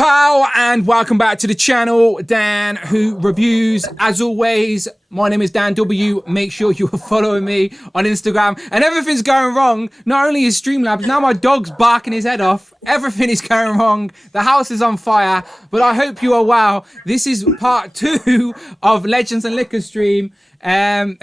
Pow, and welcome back to the channel. Dan Who Reviews. As always, my name is Dan W. Make sure you are following me on Instagram. And everything's going wrong. Not only is Streamlabs, now my dog's barking his head off. Everything is going wrong. The house is on fire. But I hope you are well. This is part 2 of Legends and Liquor stream. Everything's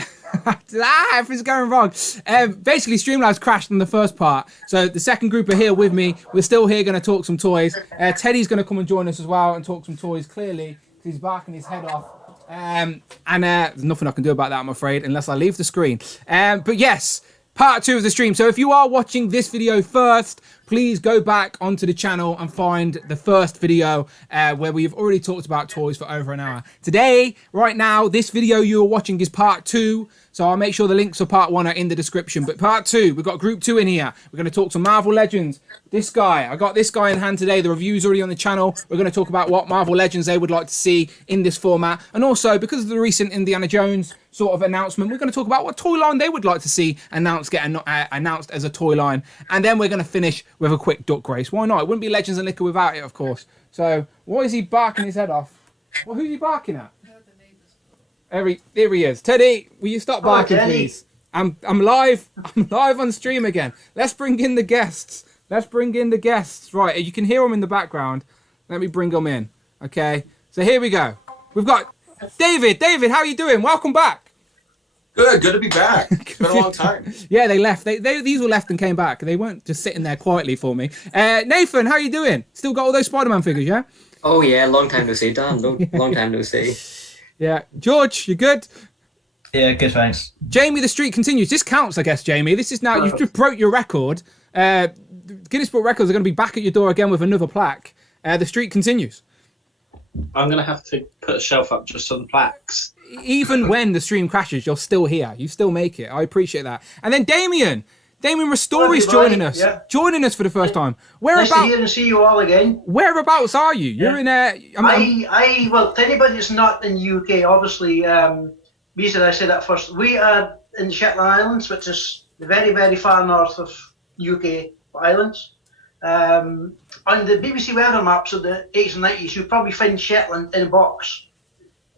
going wrong. Basically, Streamlabs crashed in the first part. So the second group are here with me. We're still here going to talk some toys. Teddy's going to come and join us as well and talk some toys, clearly, because he's barking his head off. There's nothing I can do about that, I'm afraid, unless I leave the screen. But yes, part 2 of the stream. So if you are watching this video first, please go back onto the channel and find the first video where we've already talked about toys for over an hour. Today, right now, this video you're watching is part 2. So I'll make sure the links for part 1 are in the description. But part 2, we've got group 2 in here. We're going to talk some Marvel Legends. This guy, I got this guy in hand today. The review's already on the channel. We're going to talk about what Marvel Legends they would like to see in this format. And also, because of the recent Indiana Jones sort of announcement, we're going to talk about what toy line they would like to see announced as a toy line. And then we're going to finish with a quick duck race. Why not? It wouldn't be Legends and Liquor without it, of course. So, why is he barking his head off? Well, who's he barking at? Here he is. Teddy, will you stop barking, please? I'm live. I'm live on stream again. Let's bring in the guests. Right, you can hear them in the background. Let me bring them in. Okay. So here we go. We've got David. David, how are you doing? Welcome back. Good to be back. It's been a long time. Yeah, they left. These were left and came back. They weren't just sitting there quietly for me. Nathan, how are you doing? Still got all those Spider-Man figures, yeah? Oh yeah, long time no see, Dan. Long time no see. Yeah, George, you good? Yeah, good, thanks. Jamie, the streak continues. This counts, I guess, Jamie. This is now, you've just broke your record. Guinness Book Records are going to be back at your door again with another plaque. The streak continues. I'm going to have to put a shelf up just on plaques. Even when the stream crashes, you're still here. You still make it. I appreciate that. And then Damien Ristori's joining us. Yeah. Joining us for the first time. Nice to hear and see you all again. Whereabouts are you? You're in well, to anybody that's not in the UK, obviously, reason I say that first, we are in the Shetland Islands, which is the very, very far north of UK islands. On the BBC weather maps of the 80s and 90s, you'd probably find Shetland in a box.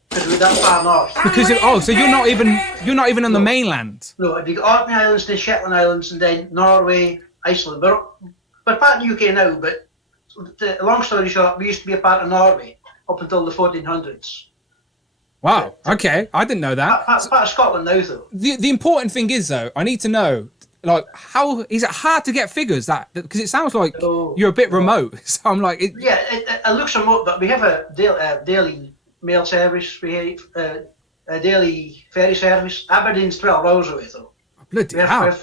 Because we're that far north. So you're not even on the mainland. No, if you got Orkney Islands, then Shetland Islands, and then Norway, Iceland. We're part of the UK now, but long story short, we used to be a part of Norway up until the 1400s. Wow. Okay, I didn't know that. Part of Scotland now, though. The important thing is, though, I need to know, like, how is it hard to get figures? Because it sounds like you're a bit remote. So I'm like, it looks remote, but we have a daily mail service, we have a daily ferry service. Aberdeen's 12 hours away, though. Bloody hell.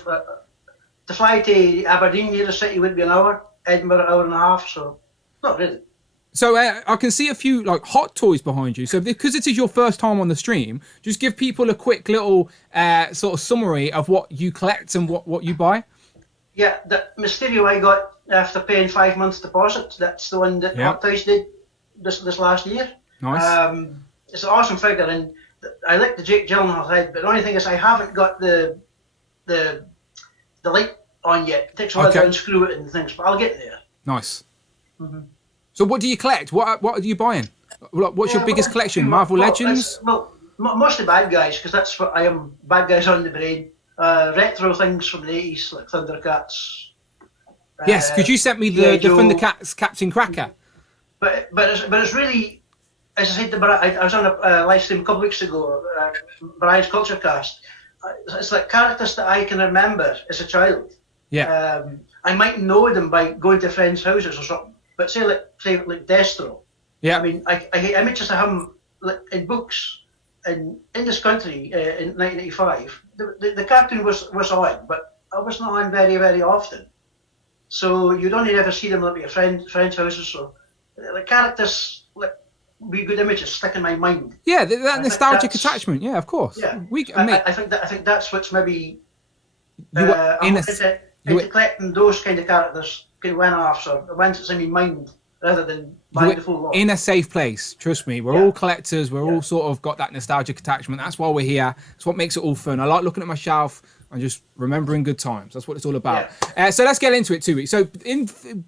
To fly to Aberdeen near the city would be an hour, Edinburgh an hour and a half, so not really. So I can see a few like hot toys behind you. So because it is your first time on the stream, just give people a quick little sort of summary of what you collect and what you buy. Yeah, the Mysterio I got after paying 5 months deposit. That's the one that Hot Toys did this last year. Nice. It's an awesome figure, and I like the Jake Gyllenhaal head, but the only thing is I haven't got the light on yet. It takes a while to unscrew it and things, but I'll get there. Nice. Mm-hmm. So what do you collect? What are you buying? What's your biggest collection? Marvel Legends? Mostly bad guys, because that's what I am. Bad guys on the brain. Retro things from the 80s, like Thundercats. Yes, because you sent me the Thundercats Captain Cracker. But it's really, as I said to Brian, I was on a live stream a couple of weeks ago, Brian's Culture Cast. It's like characters that I can remember as a child. Yeah. I might know them by going to friends' houses or something. But say like Destro. Yeah. I mean, I get images of him in books, and in this country in 1985. The cartoon was on, but I wasn't on very, very often. So you'd only ever see them at your friends' houses. So the characters be good images stick in my mind. Yeah, that nostalgic attachment. Yeah, of course. Yeah. I think that's what's maybe into collecting those kind of characters. One-offs or the ones that's in my mind rather than buying the full lot. In a safe place, trust me. We're all collectors. We're all sort of got that nostalgic attachment. That's why we're here. It's what makes it all fun. I like looking at my shelf, and just remembering good times. That's what it's all about. So let's get into it, 2 weeks. So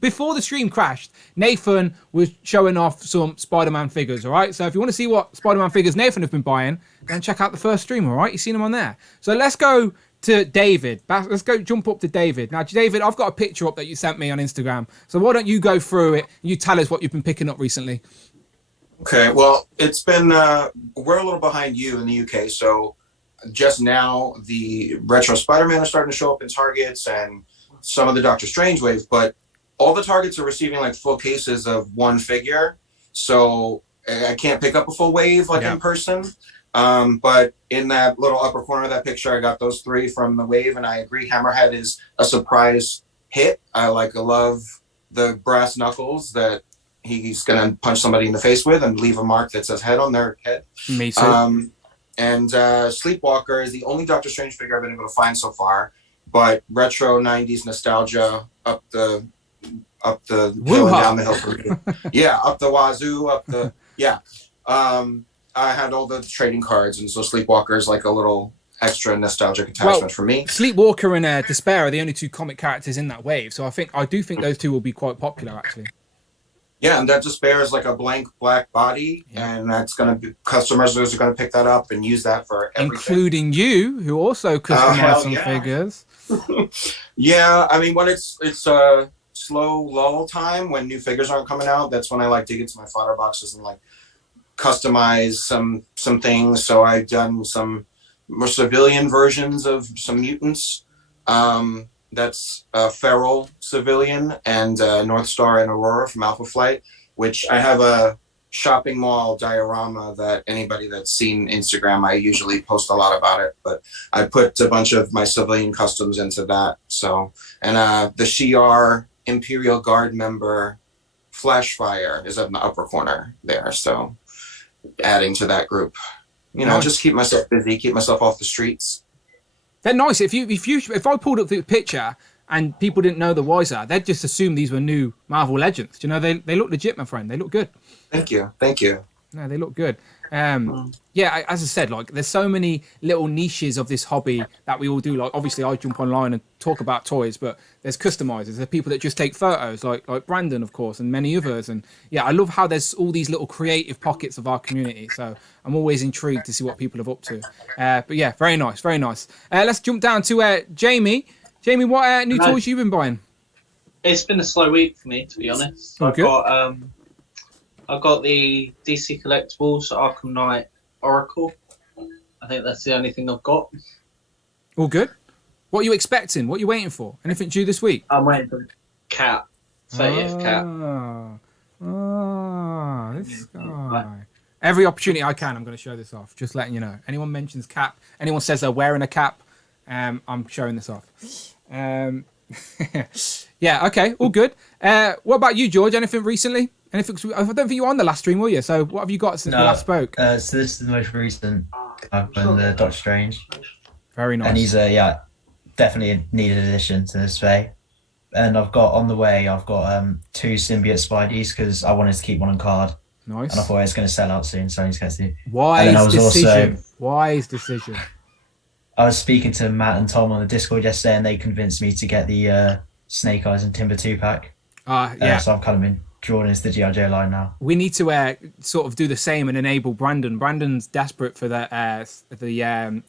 before the stream crashed, Nathan was showing off some Spider-Man figures, all right? So if you want to see what Spider-Man figures Nathan have been buying, then check out the first stream, all right? You've seen them on there. So let's go to David. Let's go jump up to David. Now, David, I've got a picture up that you sent me on Instagram. So why don't you go through it and you tell us what you've been picking up recently? Okay, well, it's been, we're a little behind you in the UK, so just now the retro Spider-Man are starting to show up in Targets and some of the Doctor Strange waves, but all the Targets are receiving like full cases of one figure, so I can't pick up a full wave like in person. But in that little upper corner of that picture, I got those 3 from the wave, and I agree, Hammerhead is a surprise hit. I love the brass knuckles that he's gonna punch somebody in the face with and leave a mark that says head on their head. Me too. And Sleepwalker is the only Doctor Strange figure I've been able to find so far. But retro 90s nostalgia up the hill and down the hill for me. Yeah, up the wazoo, I had all the trading cards, and so Sleepwalker is like a little extra nostalgic attachment for me. Sleepwalker and Despair are the only 2 comic characters in that wave, so I do think those 2 will be quite popular, actually. Yeah, and that Despair is like a blank black body, and that's going to be customers are going to pick that up and use that for everything. Including you, who also customized some figures. Yeah, I mean, when it's a slow lull time when new figures aren't coming out, that's when I like to get to my fodder boxes and like customize some things. So I've done some more civilian versions of some mutants. That's Feral Civilian and North Star and Aurora from Alpha Flight, which I have a shopping mall diorama that anybody that's seen Instagram, I usually post a lot about it, but I put a bunch of my civilian customs into that. So, and the Shi'ar Imperial Guard member Flashfire is in the upper corner there. So adding to that group, just keep myself busy, keep myself off the streets. They're nice. If I pulled up the picture and people didn't know the wiser, they'd just assume these were new Marvel Legends. They look legit, my friend. They look good. Thank you. No, they look good. Yeah, as I said, like there's so many little niches of this hobby that we all do. Like obviously, I jump online and talk about toys, but there's customizers. There's people that just take photos, like Brandon, of course, and many others. And yeah, I love how there's all these little creative pockets of our community. So I'm always intrigued to see what people are up to. But yeah, very nice, very nice. Let's jump down to Jamie. Jamie, what new toys you been buying? It's been a slow week for me, to be honest. I've got the DC collectibles, Arkham Knight Oracle. I think that's the only thing I've got. All good. What are you expecting? What are you waiting for? Anything due this week? I'm waiting for Cat. 30th Cat. This guy. Every opportunity I can, I'm going to show this off. Just letting you know. Anyone mentions cap, anyone says they're wearing a cap, I'm showing this off. Yeah, okay, all good. What about you, George? Anything recently? Anything? I don't think you were on the last stream, were you? So what have you got since we last spoke? So this is the most recent. I've done the Doctor Strange. Very nice. And he's definitely a needed addition to this bay. And I've got 2 symbiote Spideys because I wanted to keep one on card. Nice. And I thought it was going to sell out soon, so I need to get to. Wise decision. I was speaking to Matt and Tom on the Discord yesterday, and they convinced me to get the Snake Eyes and Timber 2-pack. Yeah. So I've kind of been drawn into the G.I. Joe line now. We need to sort of do the same and enable Brandon. Brandon's desperate for the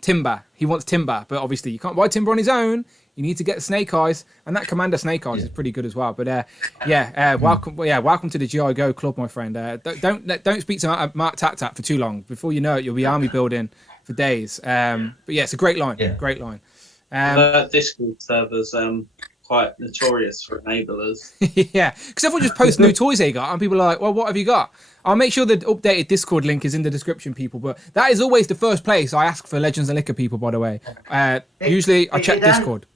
Timber. He wants Timber, but obviously you can't buy Timber on his own. You need to get Snake Eyes, and that Commander Snake Eyes is pretty good as well. But welcome to the G.I. Go club, my friend. Don't speak to Mark Tat for too long. Before you know it, you'll be army building for days. But yeah, it's a great line. Yeah. Great line. The Discord server's quite notorious for enablers. Yeah, because everyone just posts new toys they got, and people are like, well, what have you got? I'll make sure the updated Discord link is in the description, people. But that is always the first place I ask for Legends and Liquor, people, by the way. Usually I check Discord.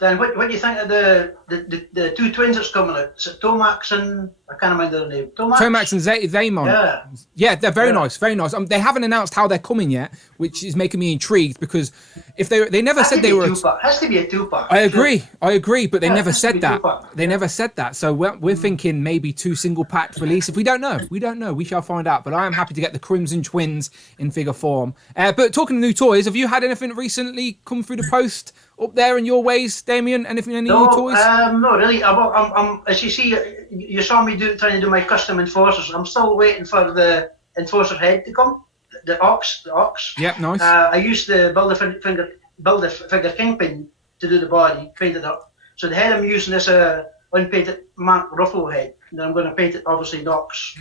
Dan, what do you think of the 2 twins that's coming out? Is it Tomax and I can't remember their name. Tomax and Zaymon. Yeah, they're very nice, very nice. They haven't announced how they're coming yet, which is making me intrigued because if they never said they were. Has to be a 2-pack. I agree, but they never said that. They never said that. So we're thinking maybe 2 single-pack release. If we don't know, we shall find out. But I am happy to get the Crimson Twins in figure form. But talking to new toys, have you had anything recently come through the post up there in your ways, Damien? Any new toys? No, really. I'm, as you see, you saw me trying to do my custom Enforcers. I'm still waiting for the Enforcer head to come. The Ox. Yep, nice. I used the Build-A-Figure Kingpin to do the body, paint it up. So the head I'm using is a unpainted Mark Ruffalo head. And then I'm going to paint it, obviously, the Ox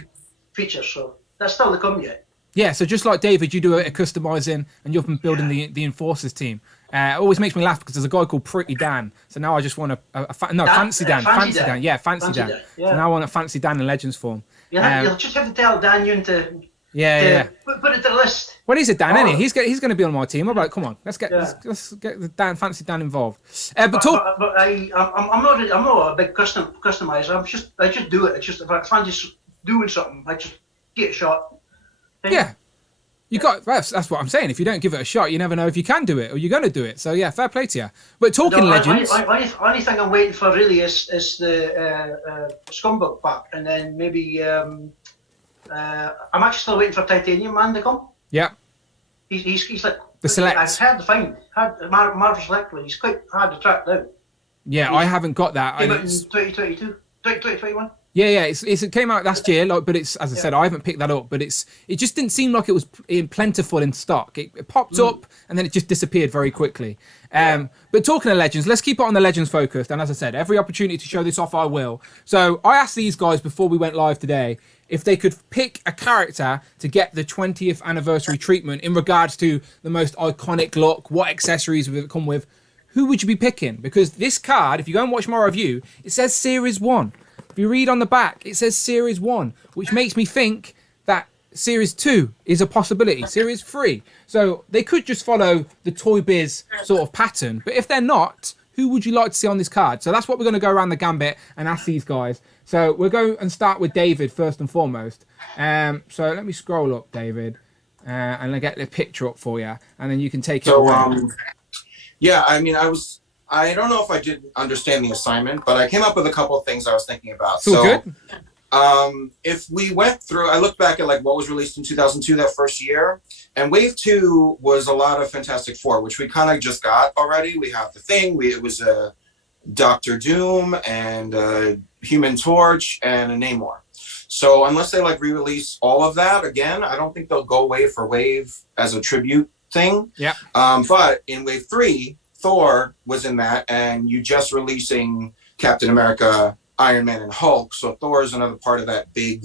features. So that's still to come yet. Yeah, so just like David, you do a customizing and you've been building the Enforcers team. It always makes me laugh because there's a guy called Pretty Dan. So now I just want Fancy Dan. Yeah, Fancy Dan. Yeah. So now I want a Fancy Dan in Legends form. You'll just have to tell Dan Yun to put it to the list. Well, he's a Dan, isn't he? He's going to be on my team. I'm like, come on, let's get the Fancy Dan involved. I'm not a big customizer. I just do it. It's just if I fancy doing something, I just get a shot. Yeah. That's what I'm saying. If you don't give it a shot, you never know if you can do it or you're going to do it. So yeah, fair play to you. But talking Legends, only thing I'm waiting for really is the Scumbag pack, and then maybe I'm actually still waiting for Titanium Man to come. Yeah, he's like the Select. I've had to find Marvel Select, but he's quite hard to track down. Yeah, I haven't got that. Came out in 2022, 2021. Yeah, it came out last year, but it's, as I said, I haven't picked that up, but it just didn't seem like it was plentiful in stock. It popped up and then it just disappeared very quickly. But talking of Legends, let's keep it on the Legends focused. And as I said, every opportunity to show this off, I will. So I asked these guys before we went live today if they could pick a character to get the 20th anniversary treatment in regards to the most iconic look, what accessories would it come with. Who would you be picking? Because this card, if you go and watch my review, it says Series 1. If you read on the back, it says Series 1, which makes me think that Series 2 is a possibility, Series 3. So they could just follow the Toy Biz sort of pattern. But if they're not, who would you like to see on this card? So that's what we're going to go around the gambit and ask these guys. So we'll go and start with David first and foremost. So let me scroll up, David, and I'll get the picture up for you. And then you can take it away. Yeah, I mean, I don't know if I did understand the assignment, but I came up with a couple of things I was thinking about. So good. If we went through, I looked back at like what was released in 2002, that first year, and Wave 2 was a lot of Fantastic Four, which we kind of just got already. We have the Thing, it was a Doctor Doom and a Human Torch and a Namor. So unless they like re-release all of that again, I don't think they'll go away for Wave as a tribute thing. Yeah. But in Wave 3, Thor was in that, and you just releasing Captain America, Iron Man, and Hulk. So Thor is another part of that big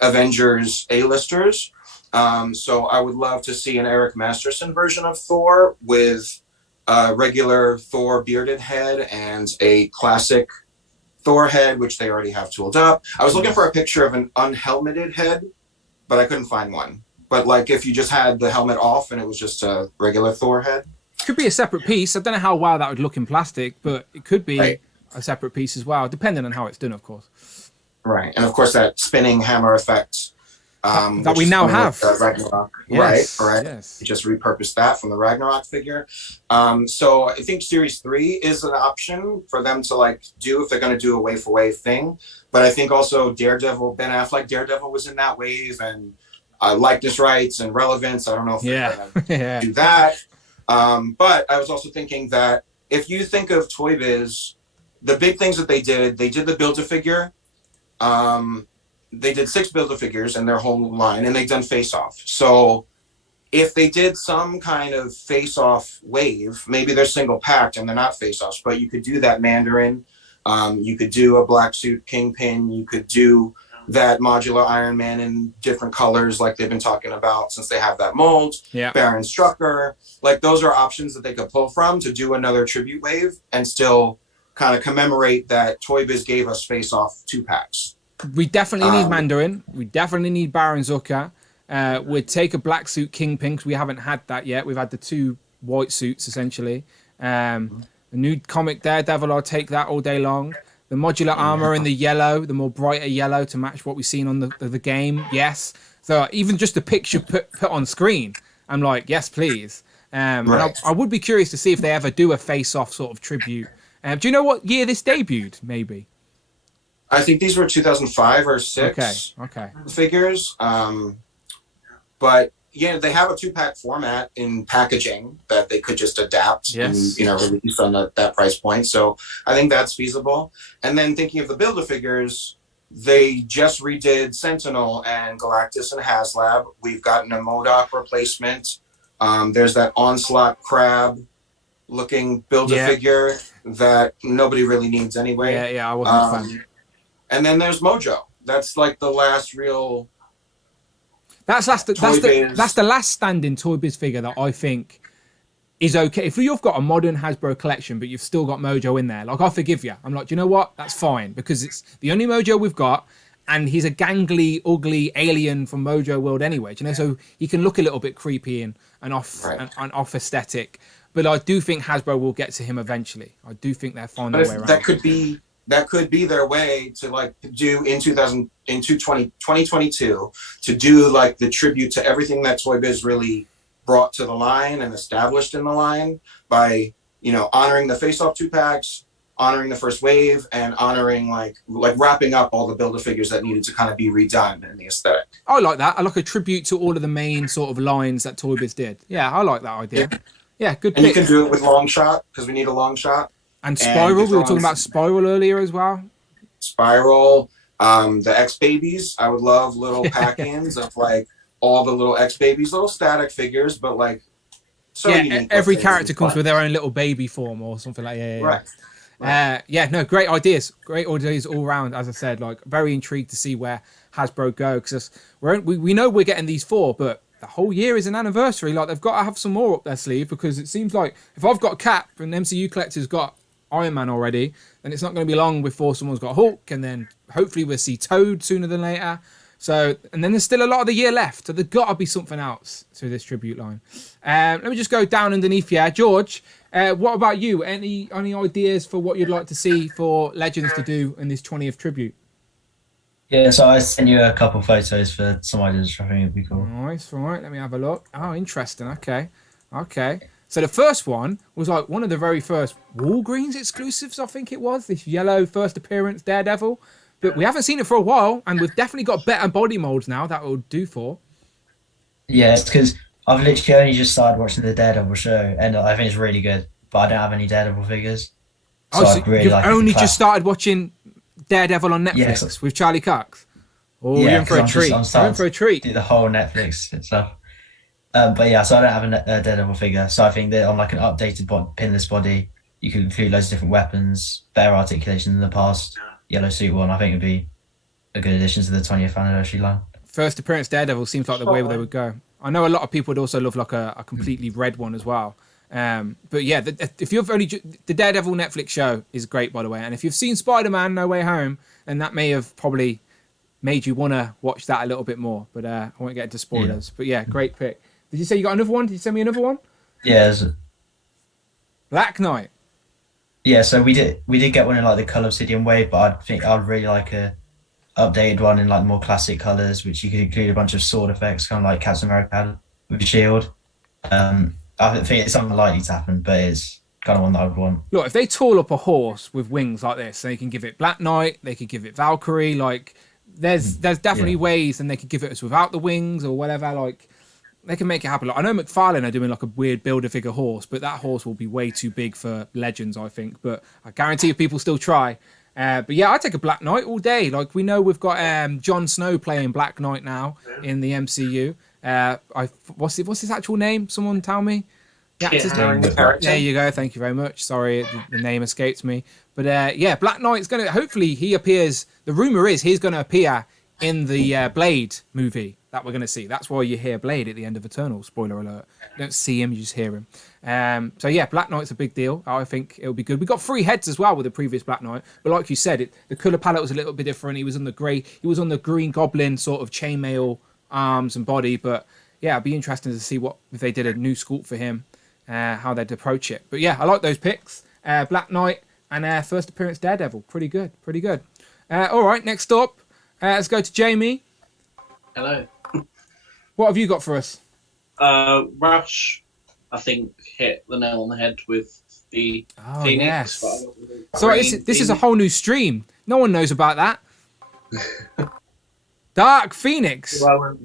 Avengers A-listers. So I would love to see an Eric Masterson version of Thor with a regular Thor bearded head and a classic Thor head, which they already have tooled up. I was looking for a picture of an unhelmeted head, but I couldn't find one. But like if you just had the helmet off and it was just a regular Thor head. Could be a separate piece. I don't know how well that would look in plastic, but it could be a separate piece as well, depending on how it's done, of course. Right, and of course that spinning hammer effect that we now have. Ragnarok. Yes. Right. Yes. We just repurposed that from the Ragnarok figure. So I think Series 3 is an option for them to like do if they're going to do a wave for wave thing. But I think also Daredevil, Ben Affleck Daredevil was in that wave, and likeness rights and relevance. I don't know if they're going to do that. But I was also thinking that if you think of Toy Biz, the big things that they did the Build-A-Figure. They did 6 Build-A-Figures in their whole line, and they've done face-off. So if they did some kind of face-off wave, maybe they're single-packed and they're not face-offs, but you could do that Mandarin. You could do a black suit Kingpin. You could do that modular Iron Man in different colors like they've been talking about since they have that mold. Yeah. Baron Strucker. Like those are options that they could pull from to do another tribute wave and still kind of commemorate that Toy Biz gave us face-off 2-packs. We definitely need Mandarin. We definitely need Baron Zucker. We'd take a black suit Kingpin because we haven't had that yet. We've had the 2 white suits essentially. The new comic Daredevil, I'll take that all day long. The modular armor in the yellow, the more brighter yellow to match what we've seen on the game. Yes. So even just the picture put on screen, I'm like, yes, please. And I would be curious to see if they ever do a face-off sort of tribute. Do you know what year this debuted? Maybe. I think these were 2005 or 6 figures. But yeah, they have a 2-pack format in packaging that they could just adapt and release on that price point. So I think that's feasible. And then thinking of the Build-A-Figures, they just redid Sentinel and Galactus and HasLab. We've gotten a MODOK replacement. There's that Onslaught Crab looking Build-A-Figure that nobody really needs anyway. Yeah, I wasn't a fan. And then there's Mojo. That's like the last real. That's the last standing Toy Biz figure that I think is okay. If you've got a modern Hasbro collection, but you've still got Mojo in there, like, I'll forgive you. I'm like, do you know what? That's fine, because it's the only Mojo we've got, and he's a gangly, ugly alien from Mojo World anyway. Do you know, so he can look a little bit creepy and off and off aesthetic. But I do think Hasbro will get to him eventually. I do think they'll find their way around. That could be their way to like do in 2022 to do like the tribute to everything that Toy Biz really brought to the line and established in the line by, honoring the Face-Off 2-packs, honoring the first wave, and honoring like wrapping up all the Build-A-Figures that needed to kind of be redone in the aesthetic. I like that. I like a tribute to all of the main sort of lines that Toy Biz did. Yeah, I like that idea. Yeah, good pick. And you can do it with Long Shot, because we need a Long Shot. And Spiral, we were talking about Spiral earlier as well. Spiral, the X-Babies. I would love little pack-ins of like all the little X-Babies, little static figures, but like unique. Every character comes with their own little baby form or something like that. Right. Great ideas. Great ideas all around. As I said, like, very intrigued to see where Hasbro go, because we know we're getting these 4, but the whole year is an anniversary. Like, they've got to have some more up their sleeve, because it seems like if I've got Cap and MCU Collector's got Iron Man already, then it's not going to be long before someone's got Hulk, and then hopefully we'll see Toad sooner than later. So, and then there's still a lot of the year left, so there's got to be something else to this tribute line. Let me just go down underneath here. George, what about you? Any ideas for what you'd like to see for Legends to do in this 20th tribute? Yeah, so I sent you a couple photos for some ideas, which I think would be cool. Nice, all right, let me have a look. Oh, interesting, okay. So the first one was like one of the very first Walgreens exclusives, I think it was. This yellow first appearance Daredevil. But we haven't seen it for a while, and we've definitely got better body molds now that will do for. Yeah, it's because I've literally only just started watching the Daredevil show, and I think it's really good, but I don't have any Daredevil figures. So I'd really you've only just started watching Daredevil on Netflix with Charlie Cox? Oh, you're in for a treat. You're in for a treat. Do the whole Netflix stuff. But yeah, so I don't have a Daredevil figure. So I think that on like an updated pinless body, you could include loads of different weapons, better articulation than the past yellow suit one. I think would be a good addition to the 20th anniversary line. First appearance Daredevil seems like the way they would go. I know a lot of people would also love like a completely red one as well. But yeah, if you've only the Daredevil Netflix show is great, by the way. And if you've seen Spider-Man No Way Home, then that may have probably made you want to watch that a little bit more. But I won't get into spoilers. Yeah. But yeah, great pick. Did you say you got another one? Did you send me another one? Yeah. Black Knight. Yeah, so we did get one in like the Colour Obsidian way, but I think I'd really like a updated one in like more classic colours, which you could include a bunch of sword effects, kind of like Captain America had with the shield. I think it's unlikely to happen, but it's kind of one that I would want. Look, if they tool up a horse with wings like this, they can give it Black Knight, they could give it Valkyrie. Like, there's definitely ways, and they could give it us without the wings or whatever. Like, they can make it happen. Like, I know McFarlane are doing like a weird Build-A-Figure horse, but that horse will be way too big for Legends, I think. But I guarantee if people still try. But yeah, I'd take a Black Knight all day. Like, we know we've got Jon Snow playing Black Knight now in the MCU. What's his actual name? Someone tell me. The actor's name. There you go. Thank you very much. Sorry, the name escapes me. But yeah, Black Knight's going to, hopefully he appears, the rumor is he's going to appear in the Blade movie that we're going to see. That's why you hear Blade at the end of Eternal. Spoiler alert. You don't see him, you just hear him. So yeah, Black Knight's a big deal. I think it'll be good. We got 3 heads as well with the previous Black Knight, but like you said, the colour palette was a little bit different. He was on the grey, he was on the Green Goblin sort of chainmail arms and body. But yeah, it'd be interesting to see what if they did a new sculpt for him, how they'd approach it. But yeah, I like those picks. Black Knight and first appearance Daredevil. Pretty good, pretty good. All right, next up, let's go to Jamie. Hello. What have you got for us? Rush, I think, hit the nail on the head with the Phoenix. Yes. So this is a whole new stream. No one knows about that. Dark Phoenix. Well,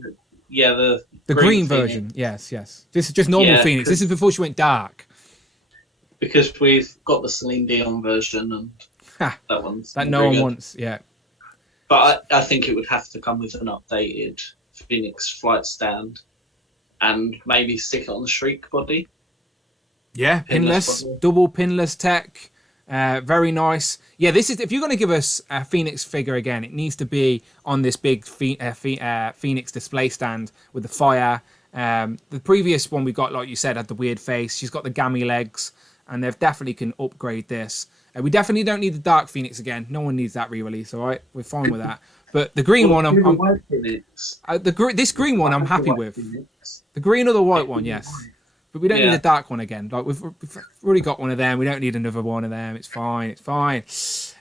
yeah, the green Phoenix. version. Yes. This is just normal Phoenix. This is before she went dark. Because we've got the Celine Dion version, and that one's that no one wants. Yeah. But I think it would have to come with an updated Phoenix flight stand, and maybe stick it on the Shriek body. Yeah, pinless, double pinless tech. Very nice. Yeah, this is, if you're going to give us a Phoenix figure again, it needs to be on this big Phoenix display stand with the fire. The previous one we got, like you said, had the weird face. She's got the gammy legs, and they definitely can upgrade this. We definitely don't need the Dark Phoenix again. No one needs that re-release, all right? We're fine with that. But the green one, this green one, I'm happy with. The green or the white one, yes. But we don't need a dark one again. Like we've already got one of them. We don't need another one of them. It's fine. It's fine.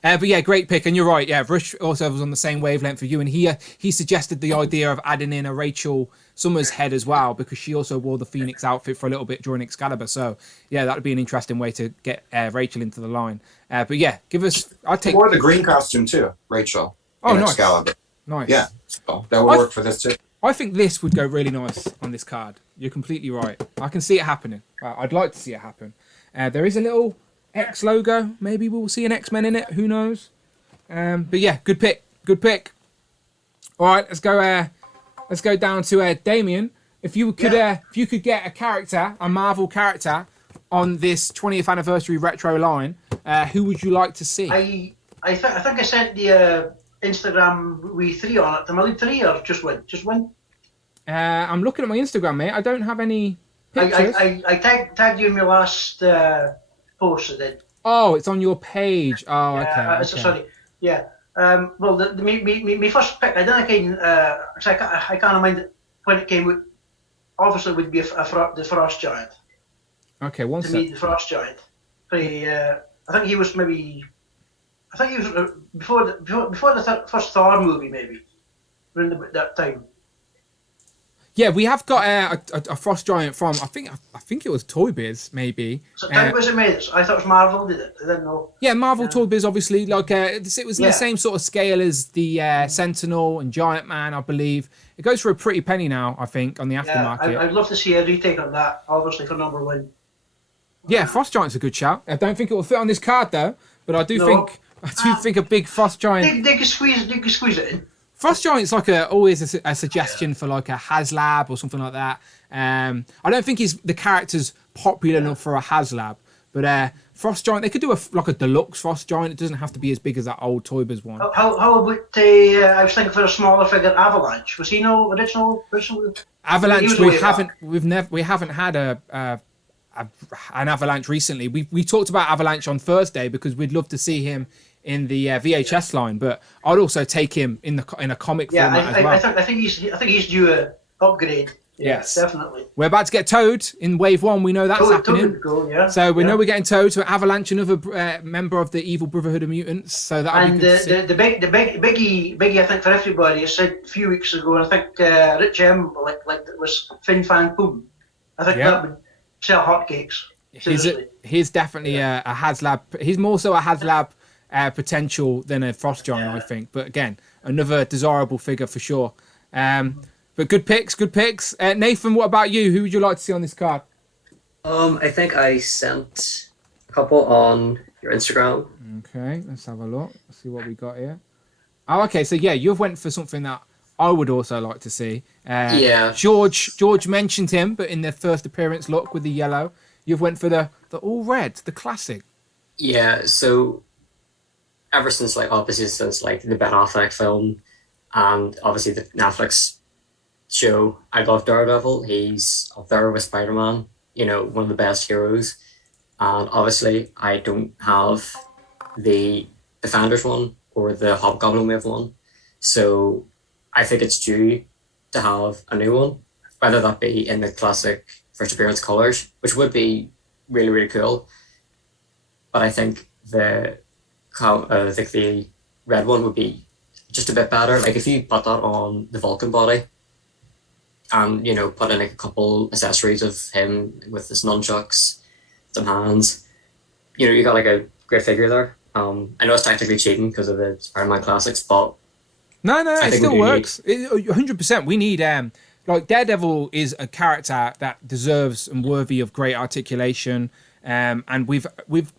But yeah, great pick. And you're right. Yeah, Rush also was on the same wavelength for you. And he suggested the idea of adding in a Rachel Summers head as well, because she also wore the Phoenix outfit for a little bit during Excalibur. So yeah, that would be an interesting way to get Rachel into the line. But yeah, give us. I'll take. Or the green costume too, Rachel. Oh, nice. Excalibur. Nice. Yeah, so that would work for this too. I think this would go really nice on this card. You're completely right. I can see it happening. I'd like to see it happen. There is a little X logo. Maybe we'll see an X-Men in it. Who knows? But yeah, good pick. Good pick. All right, let's go down to Damien. If you could get a character, a Marvel character, on this 20th anniversary retro line, who would you like to see? I think I sent the Instagram we 3 on it. Am I 3 or just one? Just one? I'm looking at my Instagram, mate. I don't have any pictures. I tagged you in my last post. I did. Oh, it's on your page. Oh, okay. Sorry. Yeah. Well, my first pick, I can't mind when it came out. Obviously, would be the Frost Giant. Okay, one to sec. me, the Frost Giant. I think he was before the first Thor movie, maybe around about that time. Yeah, we have got a Frost Giant from I think it was Toy Biz, maybe. So time was it made? I thought it was Marvel did it. I didn't know. Yeah, Marvel Toy Biz, obviously. Like it was in the same sort of scale as the Sentinel and Giant Man, I believe. It goes for a pretty penny now, I think, on the aftermarket. I'd love to see a retake of that, obviously for number 1. Yeah, Frost Giant's a good shout. I don't think it will fit on this card though, but I do think a big Frost Giant. They could squeeze it in. Frost Giant's like always a suggestion for like a HasLab or something like that. I don't think the character's popular enough for a HasLab, but Frost Giant, they could do a deluxe Frost Giant. It doesn't have to be as big as that old Toy Biz one. How about I was thinking for a smaller figure, Avalanche. Was he no original? Avalanche, we haven't had an Avalanche recently. We talked about Avalanche on Thursday because we'd love to see him in the VHS line, but I'd also take him in a comic format as well. I think he's due a upgrade. Yes, definitely. We're about to get Toad in Wave 1. We know that's happening. So we know we're getting Toad. So Avalanche, another member of the evil Brotherhood of Mutants. So that would be good. The biggie, I think for everybody, I said a few weeks ago, and I think Rich M like it was Fin Fang Boom. I think that would sell hotcakes. He's definitely a HasLab. He's more so a HasLab potential than a Frost Giant, I think. But again, another desirable figure for sure. But good picks. Nathan, what about you? Who would you like to see on this card? I think I sent a couple on your Instagram. Okay, let's have a look. Let's see what we got here. Oh, okay. So yeah, you've went for something that I would also like to see. George mentioned him, but in their first appearance look with the yellow, you've went for the all red, the classic. Yeah. So ever since the Ben Affleck film, and obviously the Netflix show, I love Daredevil. He's up there with Spider-Man, one of the best heroes. And obviously I don't have the Defenders one or the Hobgoblin Wave one. So I think it's due to have a new one, whether that be in the classic first appearance colors, which would be really, really cool. But I think the I think the red one would be just a bit better. Like if you put that on the Vulcan body, and put in like a couple accessories of him with his nunchucks, some hands, you got like a great figure there. I know it's technically cheating because of the Spider-Man classics, but no, it still works. 100%. We need like Daredevil is a character that deserves and worthy of great articulation. And we've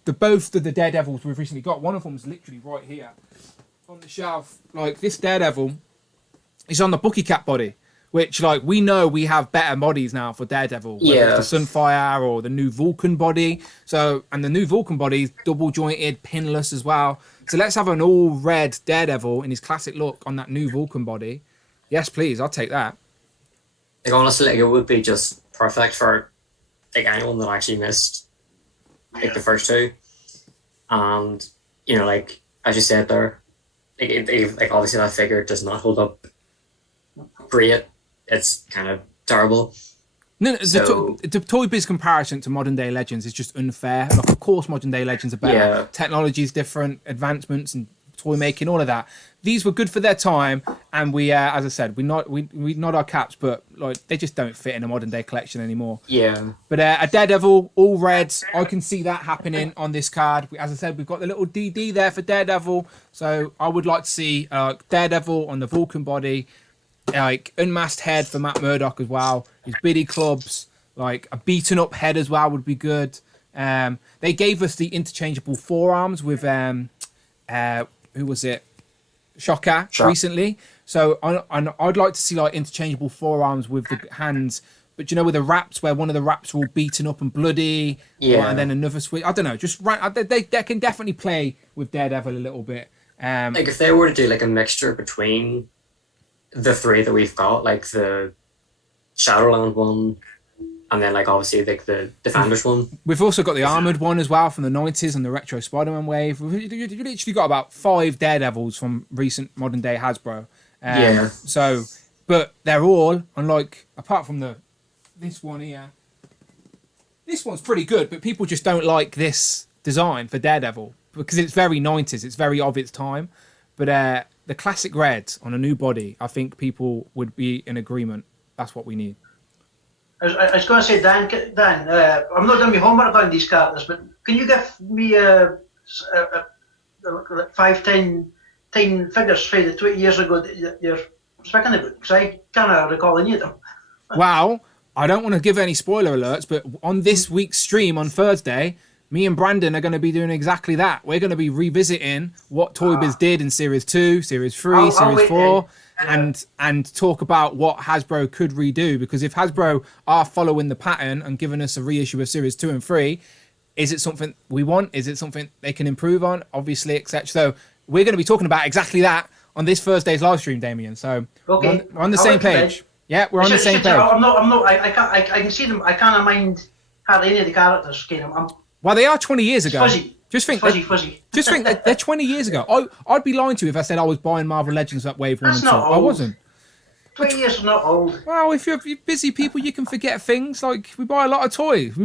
both of the Daredevils we've recently got. One of them is literally right here on the shelf. Like this Daredevil is on the Bucky Cat body, which like we know we have better bodies now for Daredevil. Whether it's the Sunfire or the new Vulcan body. So and the new Vulcan body is double jointed, pinless as well. So let's have an all red Daredevil in his classic look on that new Vulcan body. Yes, please, I'll take that. Like honestly, like it would be just perfect for like anyone that actually missed like the first two, and like as you said there, like obviously that figure does not hold up great. It's kind of terrible. No, the Toy Biz comparison to modern day Legends is just unfair. Like, of course, modern day Legends are better. Yeah. Technology is different, advancements and toy making, all of that. These were good for their time, and we, as I said, we nod our caps, but like they just don't fit in a modern day collection anymore. Yeah. But a Daredevil, all reds, I can see that happening on this card. As I said, we've got the little DD there for Daredevil, so I would like to see Daredevil on the Vulcan body, like unmasked head for Matt Murdock as well. His biddy clubs, like a beaten up head as well would be good. They gave us the interchangeable forearms with who was it? Shocker recently. So I'd like to see like interchangeable forearms with the hands, but with the wraps where one of the wraps are all beaten up and bloody, and then another switch. I don't know. Just they can definitely play with Daredevil a little bit. Like if they were to do like a mixture between the three that we've got, like the Shadowland one, and then like obviously like the Defenders one. We've also got the Armored one as well from the 90s and the retro Spider-Man wave. We've literally got about 5 Daredevils from recent modern day Hasbro. So, but they're all, unlike, apart from this one here, this one's pretty good, but people just don't like this design for Daredevil because it's very 90s. It's very of its time. But the classic red on a new body, I think people would be in agreement. That's what we need. I was going to say, Dan, I'm not doing my homework on these characters, but can you give me 5, 10 figures for the 20 years ago that you're speaking about? Because I can't recall any of them. Wow. I don't want to give any spoiler alerts, but on this week's stream on Thursday, me and Brandon are going to be doing exactly that. We're going to be revisiting what Toy Biz did in Series 2, Series 3, Series 4, and talk about what Hasbro could redo. Because if Hasbro are following the pattern and giving us a reissue of Series 2 and 3, is it something we want? Is it something they can improve on? Obviously, etc. So we're going to be talking about exactly that on this Thursday's live stream, Damien. So we're on the same page. Yeah, we're on the same page. I can see them. I can't mind hardly any of the characters. Well, they are 20 years ago. Fuzzy. Just think, fuzzy. Just think that they're 20 years ago. I'd be lying to you if I said I was buying Marvel Legends at Wave 1 and 2. I wasn't. 20 years is not old. Well, if you're busy people, you can forget things. Like, we buy a lot of toys.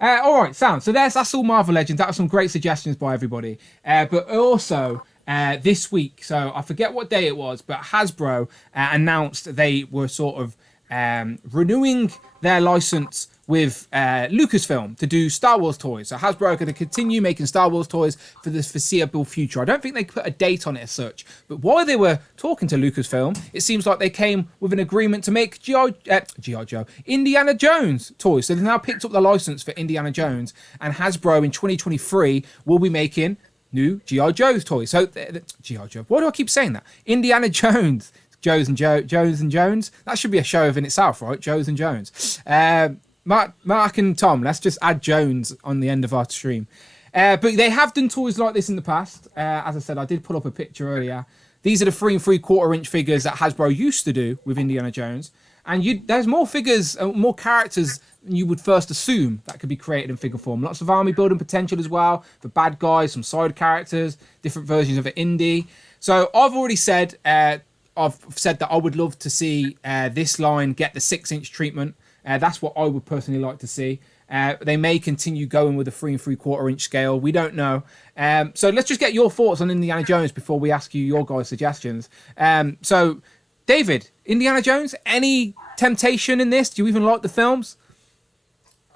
All right, Sam. So that's all Marvel Legends. That was some great suggestions by everybody. But also, this week, so I forget what day it was, but Hasbro announced they were sort of renewing their license with Lucasfilm to do Star Wars toys. So Hasbro are going to continue making Star Wars toys for the foreseeable future. I don't think they put a date on it as such, but while they were talking to Lucasfilm, it seems like they came with an agreement to make G.I. Joe, Indiana Jones toys. So they've now picked up the license for Indiana Jones, and Hasbro in 2023 will be making new G.I. Joe's toys. So G.I. Joe, why do I keep saying that? Indiana Jones. Joes and Jones. That should be a show in itself, right? Joes and Jones. Mark and Tom, let's just add Jones on the end of our stream. But they have done toys like this in the past. As I said, I did put up a picture earlier. These are the 3 3/4 inch figures that Hasbro used to do with Indiana Jones. And there's more figures, more characters than you would first assume that could be created in figure form. Lots of army building potential as well for bad guys, some side characters, different versions of it indie. So I've already said, that I would love to see this line get the 6-inch treatment. That's what I would personally like to see. They may continue going with a 3 3/4 inch scale. We don't know. So let's just get your thoughts on Indiana Jones before we ask you your guys' suggestions. So, David, Indiana Jones, any temptation in this? Do you even like the films?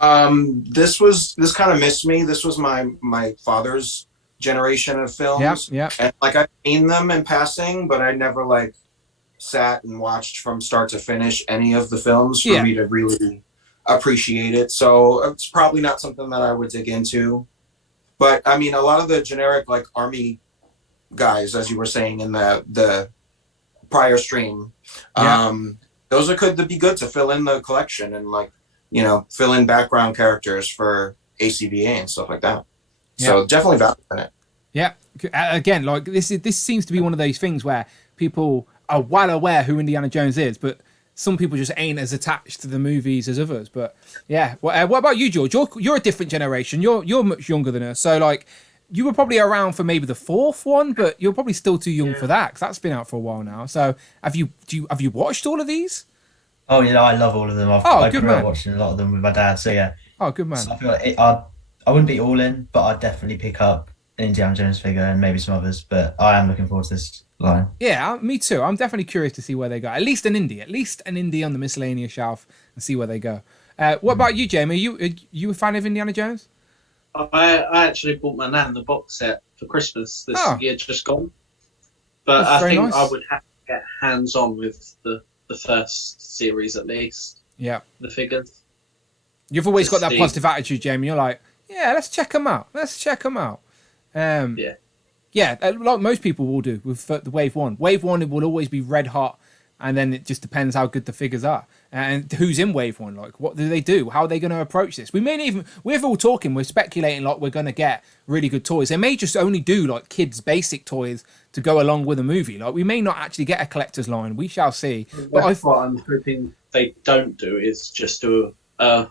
This kind of missed me. This was my father's generation of films. Yeah. And like I've seen them in passing, but I never like sat and watched from start to finish any of the films for me to really appreciate it. So it's probably not something that I would dig into. But I mean, a lot of the generic like army guys, as you were saying in the prior stream, those could be good to fill in the collection and like, you know, fill in background characters for ACBA and stuff like that. So definitely value in it. Yeah. Again, like this seems to be one of those things where people are well aware who Indiana Jones is, but some people just ain't as attached to the movies as others. But yeah, what about you, George? You're a different generation. You're much younger than us. So like, you were probably around for maybe the 4th one, but you're probably still too young for that because that's been out for a while now. So have you watched all of these? Oh yeah, I love all of them. I grew up watching a lot of them with my dad. So yeah. Oh, good man. So I feel like I wouldn't be all in, but I'd definitely pick up an Indiana Jones figure and maybe some others. But I am looking forward to this line. Yeah, me too. I'm definitely curious to see where they go. At least an indie on the miscellaneous shelf and see where they go. What about you, Jamie? Are you a fan of Indiana Jones? I actually bought my nan the box set for Christmas this year, just gone. But That's I think nice. I would have to get hands on with the first series at least. Yeah. The figures. You've always got that see. positive attitude, Jamie. You're like, yeah, let's check them out. Yeah, like most people will do with the Wave 1. Wave 1, it will always be red hot, and then it just depends how good the figures are. And who's in Wave 1, like, what do they do? How are they going to approach this? We're all talking, we're speculating like we're going to get really good toys. They may just only do, like, kids' basic toys to go along with a movie. Like, we may not actually get a collector's line. We shall see. But what I'm hoping they don't do is just do a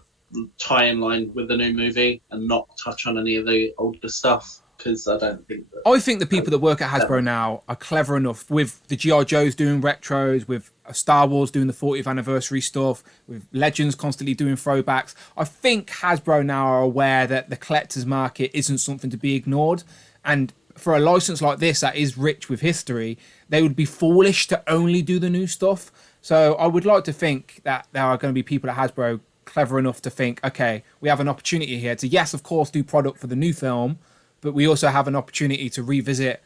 tie-in line with the new movie and not touch on any of the older stuff. Because I think the people that work at Hasbro now are clever enough with the G.I. Joes doing retros, with Star Wars doing the 40th anniversary stuff, with Legends constantly doing throwbacks. I think Hasbro now are aware that the collector's market isn't something to be ignored. And for a license like this that is rich with history, they would be foolish to only do the new stuff. So I would like to think that there are going to be people at Hasbro clever enough to think, okay, we have an opportunity here to, yes, of course, do product for the new film, but we also have an opportunity to revisit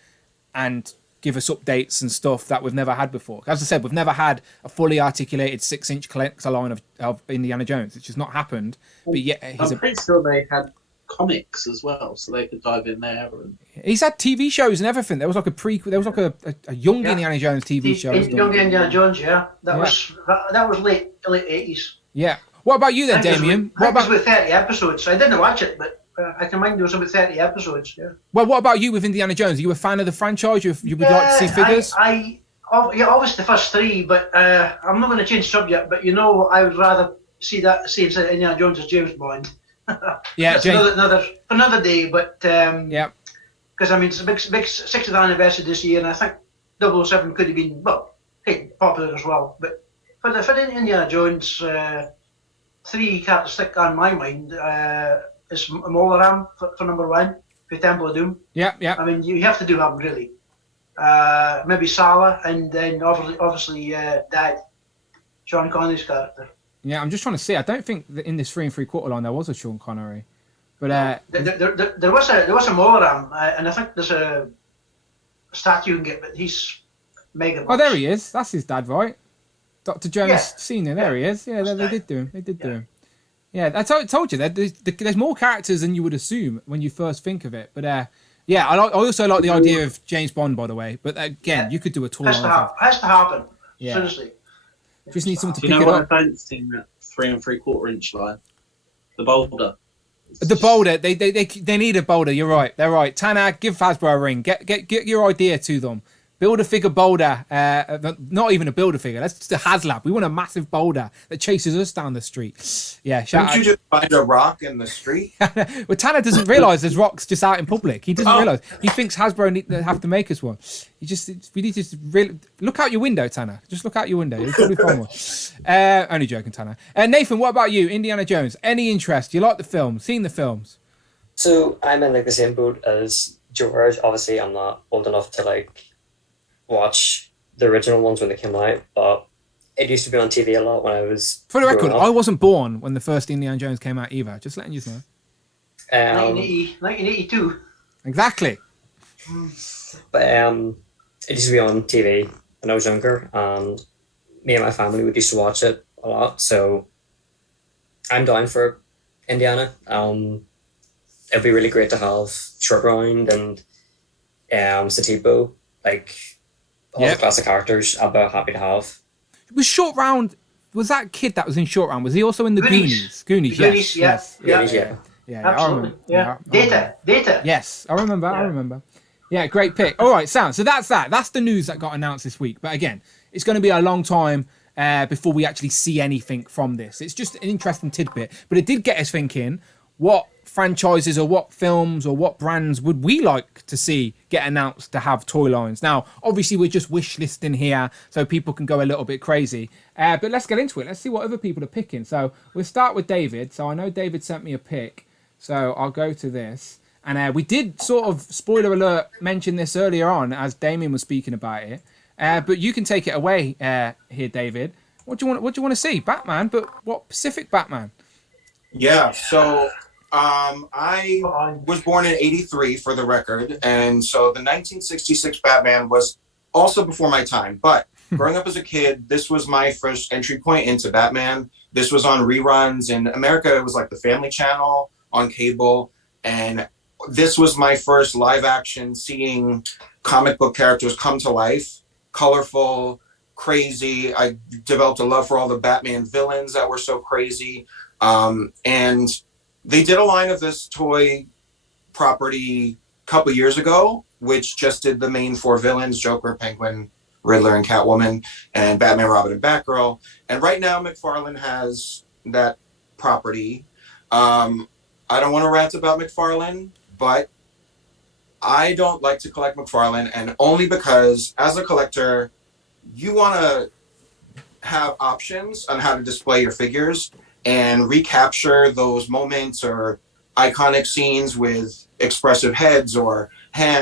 and give us updates and stuff that we've never had before. As I said, we've never had a fully articulated 6-inch collector line of Indiana Jones. It's just not happened. But yeah, I'm pretty sure they had comics as well, so they could dive in there. And he's had TV shows and everything. There was like a prequel. There was like a young Indiana Jones TV show. Young Indiana Jones, that was late 80s. Yeah. What about you then, Damien? What about with 30 episodes? I didn't watch it, but I can mind there was about 30 episodes. Yeah. Well, what about you with Indiana Jones? Are you a fan of the franchise? You would like to see figures? Obviously the first 3, but I'm not going to change subject. But I would rather see instead of Indiana Jones as James Bond. Yeah, that's another day. But because I mean it's a big 60th anniversary this year, and I think 007 could have been quite popular as well. But for Indiana Jones, 3 can't stick on my mind. Is Molaram for number 1 for Temple of Doom. Yeah. I mean, you have to do him really. Maybe Salah, and then obviously Dad, Sean Connery's character. Yeah, I'm just trying to see. I don't think that in this 3 3/4 line there was a Sean Connery, but there was a Molaram, and I think there's a statue you can get, but he's mega. Oh, there he is. That's his dad, right? Dr. Jones Senior. There he is. Yeah, they did do him. They did do him. Yeah, I told you that there's more characters than you would assume when you first think of it. But I also like the idea of James Bond, by the way. But again, you could do a tour. Has to happen. Yeah. Seriously. Just need someone to pick it up. You know what I don't think that 3 3/4 inch line? The boulder. The boulder. They need a boulder. You're right. They're right. Tanag, give Hasbro a ring. Get your idea to them. Build-A-Figure boulder. Not even a Build-A-Figure. That's just a HasLab. We want a massive boulder that chases us down the street. Yeah, shout out. Didn't you just find a rock in the street? Well, Tanner doesn't realise there's rocks just out in public. He doesn't realise. He thinks Hasbro have to make us one. We need to really look out your window, Tanner. Just look out your window. You'll probably find one. Only joking, Tanner. Nathan, what about you? Indiana Jones. Any interest? You like the film? Seen the films? So I'm in like the same boat as George. Obviously, I'm not old enough to like watch the original ones when they came out, but it used to be on TV a lot when I was. For the record, I wasn't born when the first Indiana Jones came out either. Just letting you know. 1982. Exactly. But it used to be on TV when I was younger, and me and my family would used to watch it a lot. So I'm down for Indiana. It'd be really great to have Short Round and Satipo, like all the classic characters. I'd be happy to have. Was Short Round? Was that kid that was in Short Round? Was he also in the Goonies? Goonies, yes. Yeah, absolutely. Data. Yes, I remember. Yeah, great pick. All right, Sam. So that's that. That's the news that got announced this week. But again, it's going to be a long time before we actually see anything from this. It's just an interesting tidbit. But it did get us thinking, what franchises or what films or what brands would we like to see get announced to have toy lines? Now, obviously, we're just wish listing here so people can go a little bit crazy. But let's get into it. Let's see what other people are picking. So we'll start with David. So I know David sent me a pick. So I'll go to this. And we did sort of, spoiler alert, mention this earlier on as Damien was speaking about it. But you can take it away here, David. What do you want to see? Batman, but what Pacific Batman? Yeah, so I was born in 83 for the record. And so the 1966 Batman was also before my time. But growing up as a kid, this was my first entry point into Batman. This was on reruns. In America, it was like the Family Channel on cable. And this was my first live action seeing comic book characters come to life, colorful, crazy. I developed a love for all the Batman villains that were so crazy. And they did a line of this toy property a couple years ago, which just did the main four villains, Joker, Penguin, Riddler, and Catwoman, and Batman, Robin, and Batgirl. And right now, McFarlane has that property. I don't want to rant about McFarlane, but I don't like to collect McFarlane, and only because as a collector, you want to have options on how to display your figures and recapture those moments or iconic scenes with expressive heads or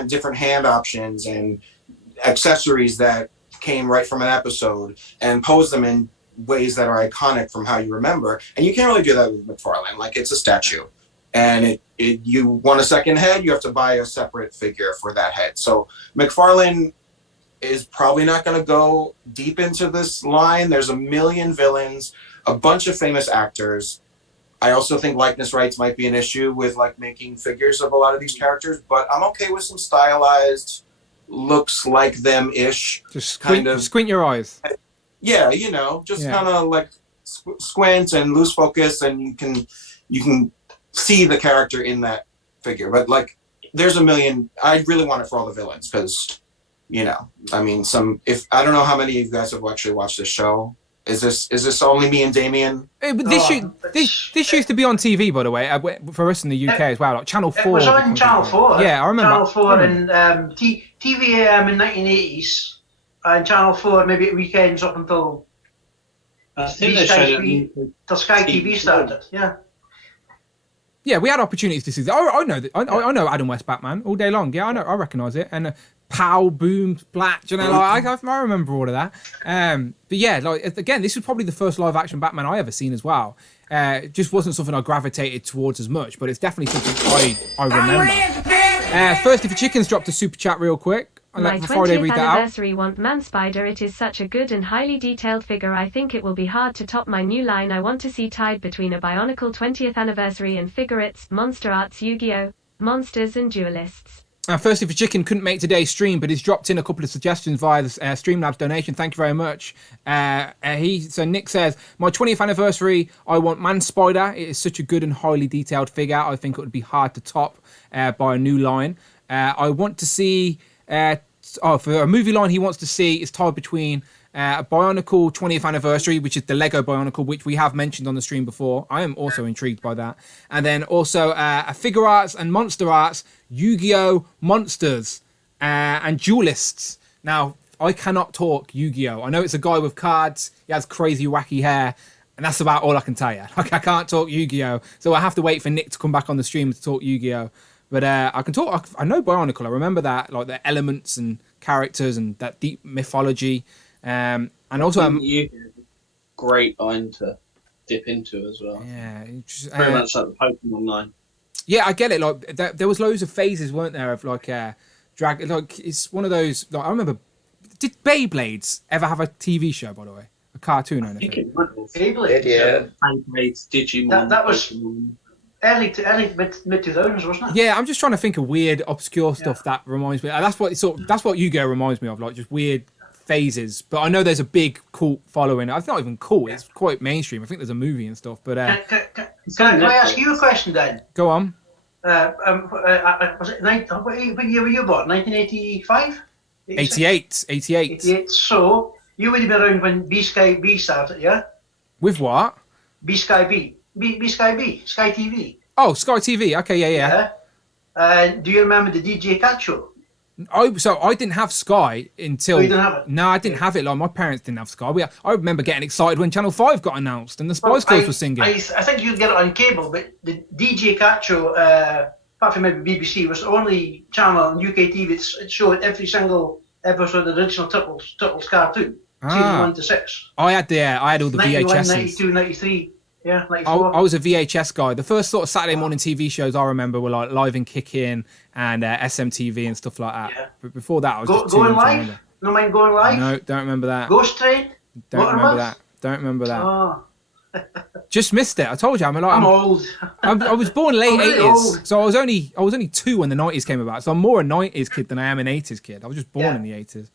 different hand options and accessories that came right from an episode and pose them in ways that are iconic from how you remember. And you can't really do that with McFarlane. Like, it's a statue. And you want a second head, you have to buy a separate figure for that head. So McFarlane is probably not going to go deep into this line. There's a million villains, a bunch of famous actors. I also think likeness rights might be an issue with like making figures of a lot of these characters, but I'm okay with some stylized, looks like them-ish. Just squint your eyes. Yeah, kind of like squint and lose focus, and you can see the character in that figure. But like, there's a million. I really want it for all the villains because, I mean, I don't know how many of you guys have actually watched this show. Is this only me and Damien? But this used to be on TV, by the way, for us in the UK as well, like Channel 4. It was on Channel 4. Yeah, I remember. Channel 4 and TVAM in 1980s, and Channel 4 maybe at weekends up until Sky TV started. Yeah. Yeah, we had opportunities to see that. I know that. I know Adam West Batman all day long. Yeah, I recognise it. And pow, boom, splat. I remember all of that. But yeah, like again, this was probably the first live action Batman I ever seen as well. It just wasn't something I gravitated towards as much, but it's definitely something I remember. Thirsty for Chickens dropped a super chat real quick. My 20th anniversary want Man Spider. It is such a good and highly detailed figure. I think it will be hard to top my new line. I want to see tied between a Bionicle 20th anniversary and Figurettes, Monster Arts, Yu-Gi-Oh, Monsters and Duelists. Thirsty for Chicken couldn't make today's stream, but he's dropped in a couple of suggestions via the Streamlabs donation. Thank you very much. So Nick says, my 20th anniversary, I want Man Spider. It is such a good and highly detailed figure. I think it would be hard to top by a new line. I want to see for a movie line he wants to see is tied between a Bionicle 20th anniversary, which is the Lego Bionicle, which we have mentioned on the stream before. I am also intrigued by that. And then also a Figure Arts and Monster Arts Yu-Gi-Oh! Monsters and Duelists. Now, I cannot talk Yu-Gi-Oh! I know it's a guy with cards. He has crazy, wacky hair. And that's about all I can tell you. Like, I can't talk Yu-Gi-Oh! So I have to wait for Nick to come back on the stream to talk Yu-Gi-Oh! But I can talk. I know Bionicle. I remember that, like the elements and characters and that deep mythology. And also, great line to dip into as well. Yeah, very much like the Pokemon line. Yeah, I get it. Like there was loads of phases, weren't there? Of like drag. Like it's one of those. Like I remember. Did Beyblades ever have a TV show? By the way, a cartoon or anything? I think it was. Beyblade. Yeah. Beyblades, Digimon. That was early mid 2000s, wasn't it? Yeah, I'm just trying to think of weird, obscure stuff that reminds me. That's what that's what Yu-Gi-Oh reminds me of, like just weird phases. But I know there's a big cult following. It's not even cool. It's quite mainstream. I think there's a movie and stuff. But can I ask you a question then? Go on. Was it what year were you born? 1985? 88. 88. So you would have been around when Sky B started, yeah? With what? Sky B, Sky TV. Oh, Sky TV. Okay, yeah. Do you remember the DJ Cat show? So I didn't have Sky until. Oh, you didn't have it? No, I didn't have it. Like my parents didn't have Sky. I remember getting excited when Channel 5 got announced and the Spice Girls were singing. I think you could get it on cable, but the DJ Cat show, apart from maybe BBC, was the only channel on UK TV that showed every single episode of the original Turtles cartoon, season 1 to 6. I had all the 91, VHSs. 92, 93. Yeah, 94. I was a VHS guy. The first sort of Saturday morning TV shows I remember were like Live and Kick In and SMTV and stuff like that. Yeah. But before that, I was just Going Live? No mind Going Live? No, don't remember that. Ghost Train? Don't remember that. Don't remember that. Oh. Just missed it. I told you. I'm old. I was born late really 80s, old. so I was only 2 when the 90s came about. So I'm more a 90s kid than I am an 80s kid. I was just born in the 80s.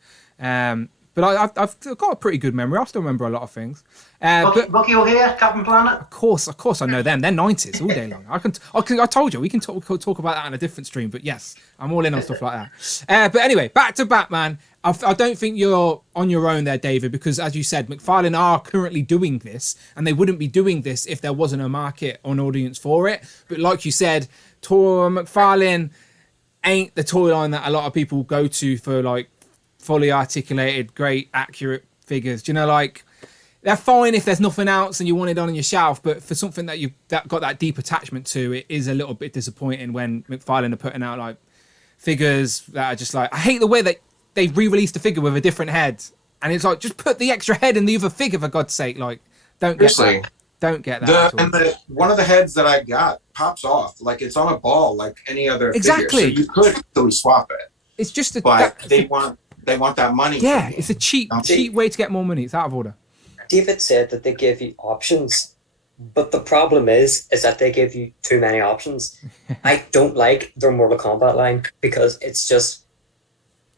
But I've got a pretty good memory. I still remember a lot of things. Bucky O'Hare, Captain Planet. Of course, I know them. They're 90s all day long. I told you we can talk about that on a different stream. But yes, I'm all in on stuff like that. But anyway, back to Batman. I don't think you're on your own there, David, because as you said, McFarlane are currently doing this, and they wouldn't be doing this if there wasn't a market or an audience for it. But like you said, McFarlane ain't the toy line that a lot of people go to for like fully articulated, great, accurate figures. Do you know, like they're fine if there's nothing else and you want it on your shelf, but for something that you've got that deep attachment to, it is a little bit disappointing when McFarlane are putting out like figures that are just like, I hate the way that they've re-released a figure with a different head, and it's like, just put the extra head in the other figure for God's sake. Like, don't get that. Don't get that. One of the heads that I got pops off, like it's on a ball, like any other figure. So you could totally swap it. It's just they want that money. Yeah, it's a cheap way to get more money. It's out of order. David said that they give you options, but the problem is that they give you too many options. I don't like their Mortal Kombat line because it's just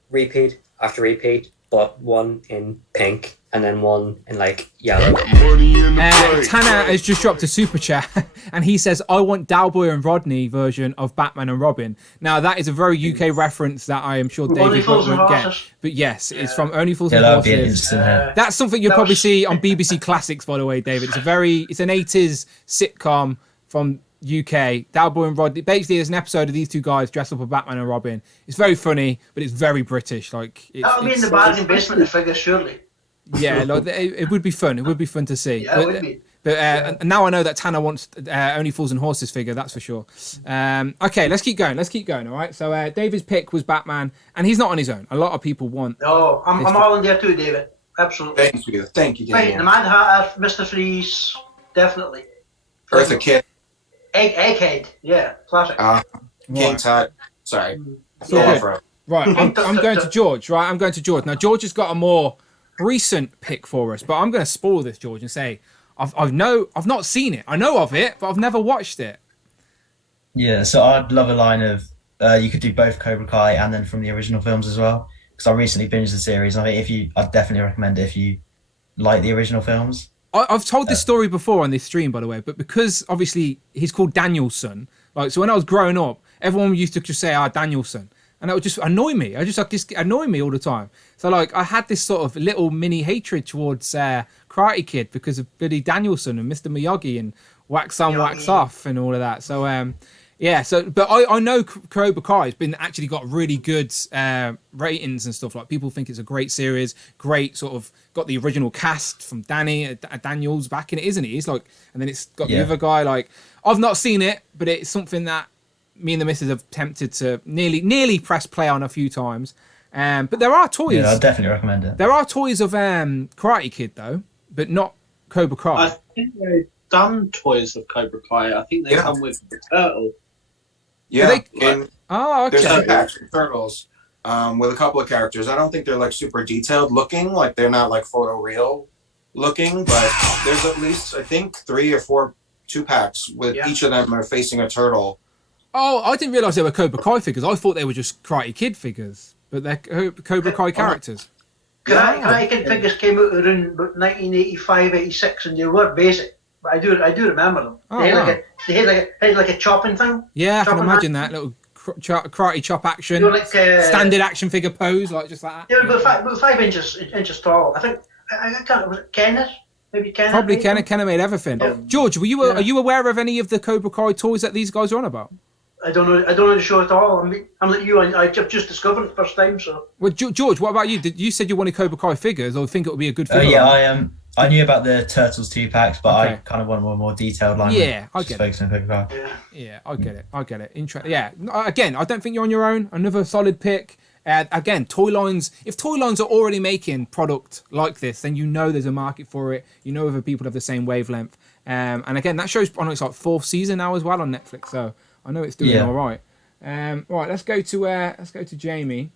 repeat after repeat, but one in pink and then one in like yellow. Tanner has just dropped a super chat and he says, I want Dalboy and Rodney version of Batman and Robin. Now that is a very UK reference that I am sure David won't get. But yes, it's from Only Fools and Horses. That's something you'll probably see on BBC Classics, by the way, David. It's an 80s sitcom from UK. Dalboy and Rodney. Basically, there's an episode of these two guys dressed up as Batman and Robin. It's very funny, but it's very British. Like that'll be in the bargain basement of figures, surely. Yeah, like, it would be fun. It would be fun to see. Yeah, it would be. But now I know that Tanner wants Only Fools and Horses figure, that's for sure. Okay, let's keep going. All right. So David's pick was Batman, and he's not on his own. A lot of people want. No, I'm all in there too, David. Absolutely. Thank you, David. Right, the Mad Hatter, Mr. Freeze, definitely. Eartha Kitt. Egghead, yeah, classic. King Tut. Sorry. Yeah. Right, I'm going to George. Right, I'm going to George. Now George has got a more recent pick for us, but I'm going to spoil this, George, and say I've not seen it. I know of it, but I've never watched it. Yeah, so I'd love a line of you could do both Cobra Kai and then from the original films as well, because I recently binged the series. I think I'd definitely recommend it if you like the original films. I've told this story before on this stream, by the way, but because obviously he's called Danielson, like, so when I was growing up, everyone used to just say, Danielson. and it would just annoy me. I just annoy me all the time. So like I had this sort of little mini hatred towards Karate Kid because of Billy Danielson and Mr. Miyagi and wax on, wax off and all of that. So yeah. So but I know Cobra Kai has been actually got really good ratings and stuff. Like people think it's a great series, great sort of got the original cast from Daniels back in it, isn't he? He's like, and then it's got the other guy. Like I've not seen it, but it's something that me and the missus have tempted to nearly press play on a few times. But there are toys. Yeah, I'd definitely recommend it. There are toys of Karate Kid though, but not Cobra Kai. I think they've done toys of Cobra Kai. I think they come with the turtle. Yeah. Okay. There's two packs of turtles with a couple of characters. I don't think they're like super detailed looking. Like they're not like photoreal looking, but there's at least I think 3 or 4 2-packs with each of them are facing a turtle. Oh, I didn't realise they were Cobra Kai figures. I thought they were just Karate Kid figures, but they're Cobra Kai characters. Karate Kid figures came out around about 1985, 86, and they were basic. But I do remember them. Oh, they had like a chopping thing. Yeah, I can imagine that little karate chop action, Like, standard action figure pose, like just like that. They were about 5 inches tall. I think I can't. Was it Kenneth? Maybe Kenneth. Probably Kenneth. Kenneth made everything. Yeah. George, are you aware of any of the Cobra Kai toys that these guys are on about? I don't know the show at all. I'm like you. I've just discovered it first time. So. Well, George, what about you? You said you wanted Cobra Kai figures, or think it would be a good figure? I knew about the Turtles 2-packs, but I kind of want a more detailed line. Yeah, I get it. Yeah, I get it. Yeah, again, I don't think you're on your own. Another solid pick. Again, toy lines. If toy lines are already making product like this, then you know there's a market for it. You know other people have the same wavelength. And again, that show's on its like 4th season now as well on Netflix. So I know it's doing all right. Right, let's go to Jamie.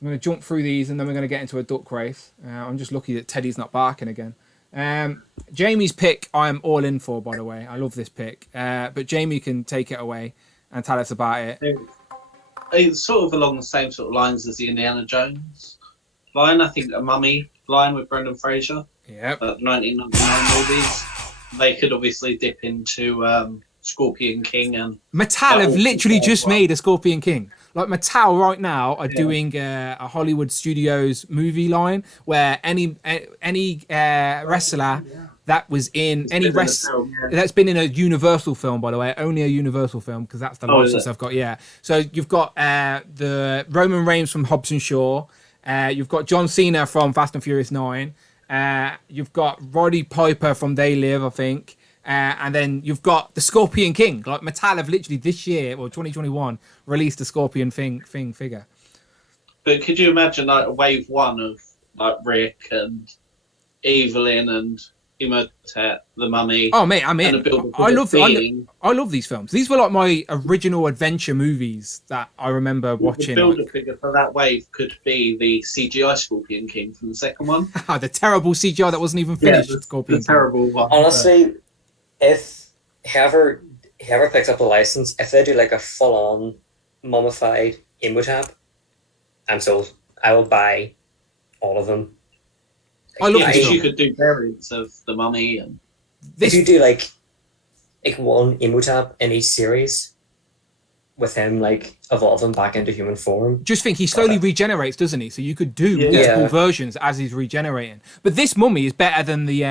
I'm going to jump through these and then we're going to get into a duck race. I'm just lucky that Teddy's not barking again. Jamie's pick I am all in for, by the way. I love this pick. But Jamie can take it away and tell us about it. It's sort of along the same sort of lines as the Indiana Jones line. I think a Mummy line with Brendan Fraser. Yeah. The 1999 movies. They could obviously dip into Scorpion King and Mattel have literally just made a Scorpion King. Like Mattel right now are doing a Hollywood Studios movie line where any wrestler that was in that's been in a Universal film, by the way, only a Universal film because that's the license I've got. Yeah. So you've got the Roman Reigns from Hobbs and Shaw. You've got John Cena from Fast and Furious 9. You've got Roddy Piper from They Live, I think. And then you've got the Scorpion King. Like Mattel have literally this year or 2021 released a Scorpion Thing figure. But could you imagine like a wave one of like Rick and Evelyn and Imhotep, the Mummy? Oh mate, I mean, I love these films. These were like my original adventure movies that I remember watching. The builder figure for that wave could be the CGI Scorpion King from the second one. The terrible CGI that wasn't even finished. Scorpion the terrible one. Honestly, if whoever picks up the license, if they do like a full-on mummified Imhotep, I'm sold. I will buy all of them. I love this you could do variants of the Mummy, and if you do like one Imhotep in each series, with him like evolving back into human form. Just think he slowly regenerates, doesn't he? So you could do multiple versions as he's regenerating. But this Mummy is better than the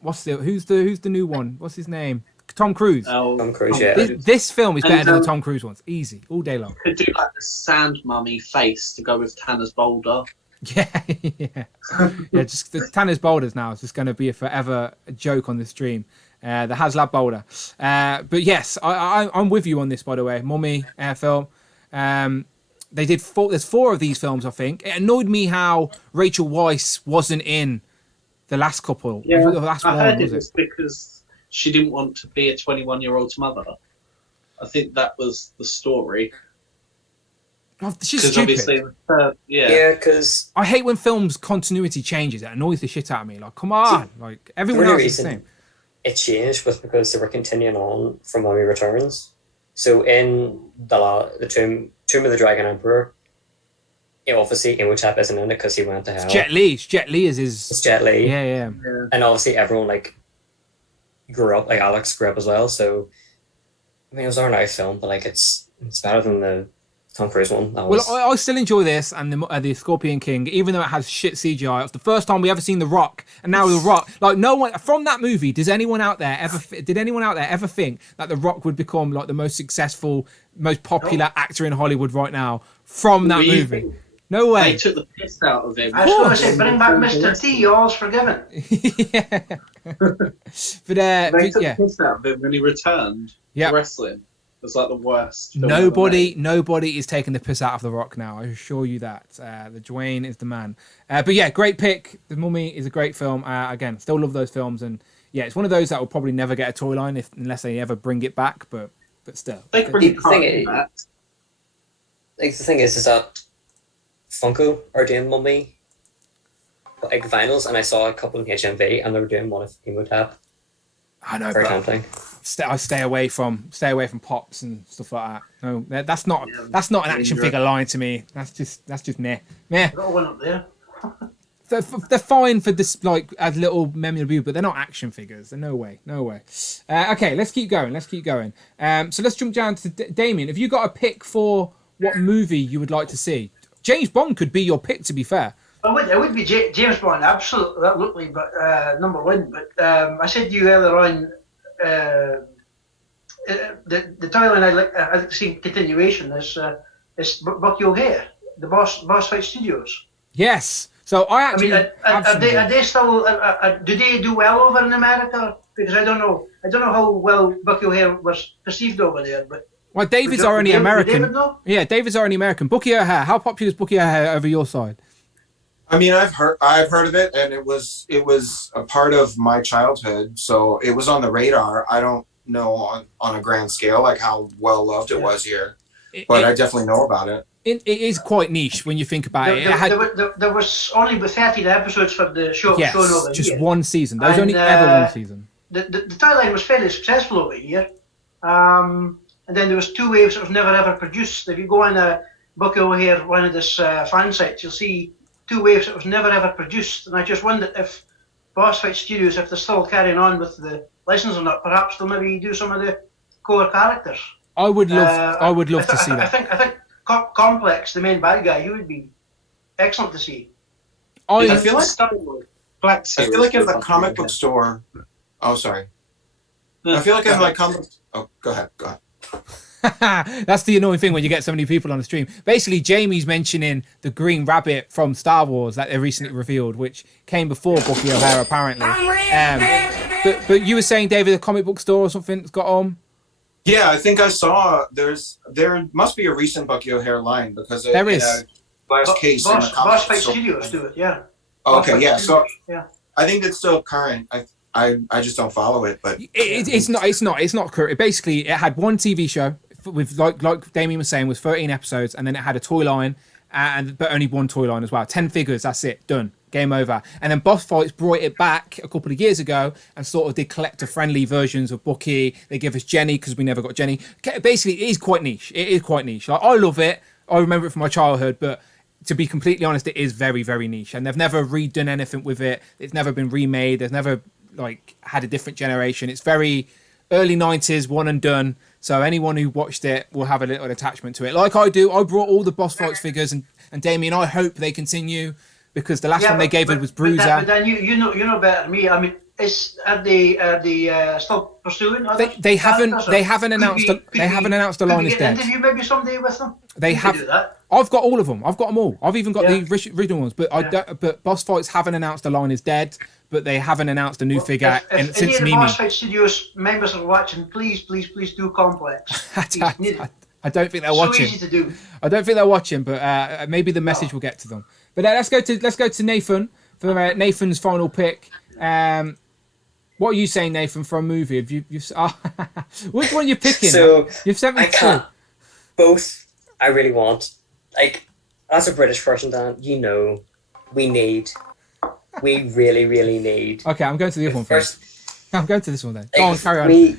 who's the new one? What's his name? Tom Cruise. Tom Cruise, yeah. This film is better than the Tom Cruise ones. Easy, all day long. Could do like the Sand Mummy face to go with Tanner's Boulder. Yeah. Just the Tanner's Boulders now is just going to be a forever joke on the stream. The HasLab Boulder. But yes, I'm with you on this, by the way. Mummy film. They did there's 4 of these films, I think. It annoyed me how Rachel Weisz wasn't in the last couple. Yeah, the last I one, heard it was because she didn't want to be a 21-year-old's mother. I think that was the story. Oh, she's stupid. Because I hate when films continuity changes. It annoys the shit out of me. Like, come on, like everyone else is the same. It changed was because they were continuing on from Mummy Returns. So in the Tomb of the Dragon Emperor, obviously Imhotep isn't in it because he went to hell. It's Jet Li. Jet Li is his. It's Jet Li. Yeah. And obviously everyone like grew up. Like Alex grew up as well. So I mean, it was an alright film, but like it's better than the Tom Cruise one. That Well, was... I still enjoy this and the Scorpion King, even though it has shit CGI. It was the first time we ever seen The Rock, and now The Rock. Like, no one from that movie. Did anyone out there ever think that The Rock would become like the most successful, most popular actor in Hollywood right now from that movie? No way. They took the piss out of him. I was going to say, bring back Mr. T, all's forgiven. Yeah. They took yeah. the piss out of him when he returned to wrestling. It was like the worst. Nobody is taking the piss out of The Rock now. I assure you that. The Dwayne is the man. But yeah, great pick. The Mummy is a great film. Again, still love those films, and yeah, it's one of those that will probably never get a toy line unless they ever bring it back. But still, they bring it back. Like the thing is that Funko are doing Mummy like vinyls, and I saw a couple in HMV, and they were doing one of Emotep. I know, very tempting. I stay away from pops and stuff like that. No, that's not an action figure line to me. That's just meh. Got one up there. They're fine for this, like, as little memorabilia, but they're not action figures. No way. Okay, let's keep going. So let's jump down to Damien. Have you got a pick for what movie you would like to see? James Bond could be your pick, to be fair. It would be James Bond, absolutely, but number one. But I said to you earlier on, the toy line I'd like to see continuation is Bucky O'Hare, the Boss Fight Studios. Yes. So are they still? Do they do well over in America? Because I don't know how well Bucky O'Hare was perceived over there, but. Well, David's already American. Yeah, David's already American. Bucky O'Hare. How popular is Bucky O'Hare over your side? I mean, I've heard of it, and it was a part of my childhood, so it was on the radar. I don't know on a grand scale like how well loved it was here, but I definitely know about it. It is quite niche when you think about it. There was only 13 episodes for the show. Yes, shown over just here. one season. There was only ever one season. The toy line was fairly successful over here. And then there was 2 waves that was never ever produced. If you go on Bucky O'Hare, one of this fan sites, you'll see 2 waves that was never ever produced. And I just wondered if Boss Fight Studios, if they're still carrying on with the license or not, perhaps they'll maybe do some of the core characters. I would love to see that. I think Complex, the main bad guy, he would be excellent to see. I feel like in the comic book store. Oh, sorry. I feel like in like comic. Oh, go ahead. That's the annoying thing when you get so many people on the stream. Basically, Jamie's mentioning the Green Rabbit from Star Wars that they recently revealed, which came before Bucky O'Hare apparently. But you were saying, David, a comic book store or something's got on? Yeah, I think I saw there must be a recent Bucky O'Hare line because there is. Last case in the Boss Fight Studios do it, yeah. Okay, yeah. So yeah. I think it's still current. I just don't follow it, but it's not current. Basically, it had one TV show with like Damien was saying, was 13 episodes, and then it had a toy line, but only one toy line as well. 10 figures, that's it, done, game over. And then Boss Fights brought it back a couple of years ago and sort of did collector-friendly versions of Bucky. They give us Jenny because we never got Jenny. Basically, it is quite niche. Like, I love it. I remember it from my childhood, but to be completely honest, it is very, very niche, and they've never redone anything with it. It's never been remade. There's never had a different generation. It's very early 90s, one and done. So anyone who watched it will have a little attachment to it. Like I do. I brought all the Boss Fights figures, and Damien, I hope they continue, because the last one they gave it was Bruiser. But then you know better than me. I mean, are they still pursuing? They haven't announced. They haven't announced the line is dead. Interview maybe someday with them. They have. Do that. I've got all of them. I've got them all. I've even got the original ones. But But Boss Fights haven't announced the line is dead. But they haven't announced a new figure since any of the Mimi. Boss Fight Studios members are watching, please do Complex. I don't think they're watching. So easy to do. I don't think they're watching, but maybe the message will get to them. But let's go to Nathan for Nathan's final pick. What are you saying, Nathan, for a movie? Have you which one are you picking? So you've sent me two. Both I really want. Like, as a British person, Dan, we really, really need. Okay, I'm going to the other one first. I'm going to this one then. Go on, carry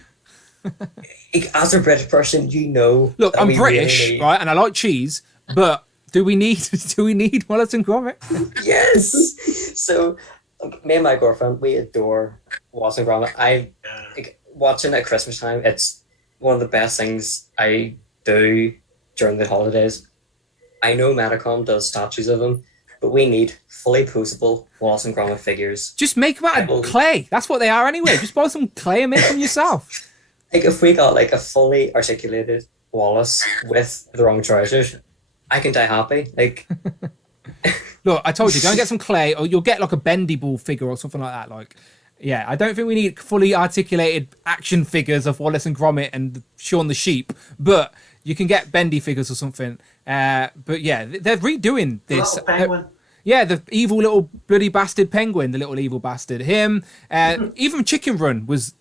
on. As a British person, Look, I'm British, really right, and I like cheese, but do we need Wallace and Gromit? Yes. So, me and my girlfriend, we adore Wallace and Gromit. Watching at Christmas time, it's one of the best things I do during the holidays. I know Metacom does statues of him, but we need fully posable Wallace and Gromit figures. Just make them out of clay. That's what they are anyway. Just buy some clay and make them yourself. Like, if we got like a fully articulated Wallace with the wrong trousers, I can die happy. Like, look, I told you, go and get some clay, or you'll get like a bendy ball figure or something like that. Like, yeah, I don't think we need fully articulated action figures of Wallace and Gromit and Shaun the Sheep, but you can get bendy figures or something. But yeah, they're redoing this. Little penguin. Yeah, the evil little bloody bastard penguin, the little evil bastard. Him, even Chicken Run was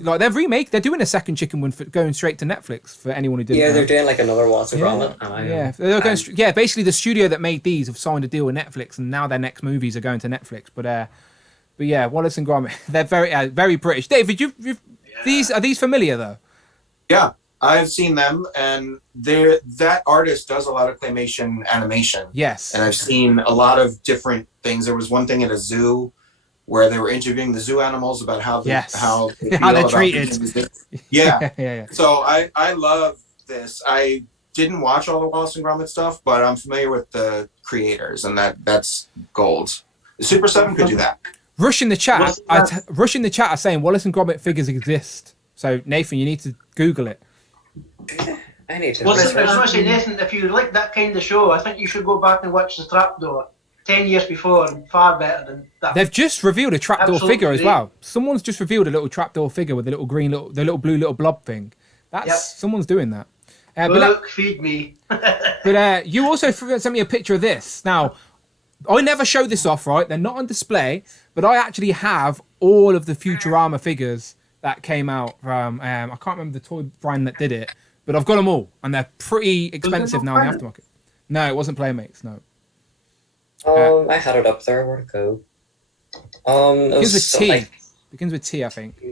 like they're doing a second Chicken Run going straight to Netflix for anyone who didn't know. they're doing like another Wallace and Gromit. They're going basically the studio that made these have signed a deal with Netflix, and now their next movies are going to Netflix. But yeah, Wallace and Gromit, they're very British. David, are these familiar though? Yeah. I've seen them, and that artist does a lot of claymation animation. Yes. And I've seen a lot of different things. There was one thing at a zoo where they were interviewing the zoo animals about how they they're treated. Yeah. So I love this. I didn't watch all the Wallace and Gromit stuff, but I'm familiar with the creators, and that's gold. Super 7 could do that. Rush in the chat are saying Wallace and Gromit figures exist. So Nathan, you need to Google it. I need to. Well, I was going to say, Nathan, if you like that kind of show, I think you should go back and watch The Trapdoor 10 years before, and far better than that. They've just revealed a trapdoor figure as well. Someone's just revealed a little trapdoor figure with the little blue little blob thing. Someone's doing that. Look, feed me. But you also sent me a picture of this. Now, I never show this off, right? They're not on display, but I actually have all of the Futurama figures that came out from, I can't remember the toy brand that did it, but I've got them all, and they're pretty expensive now in the aftermarket. No, it wasn't Playmates, no. I had it up there. Where'd it go? Begins with T. Begins with T, I think.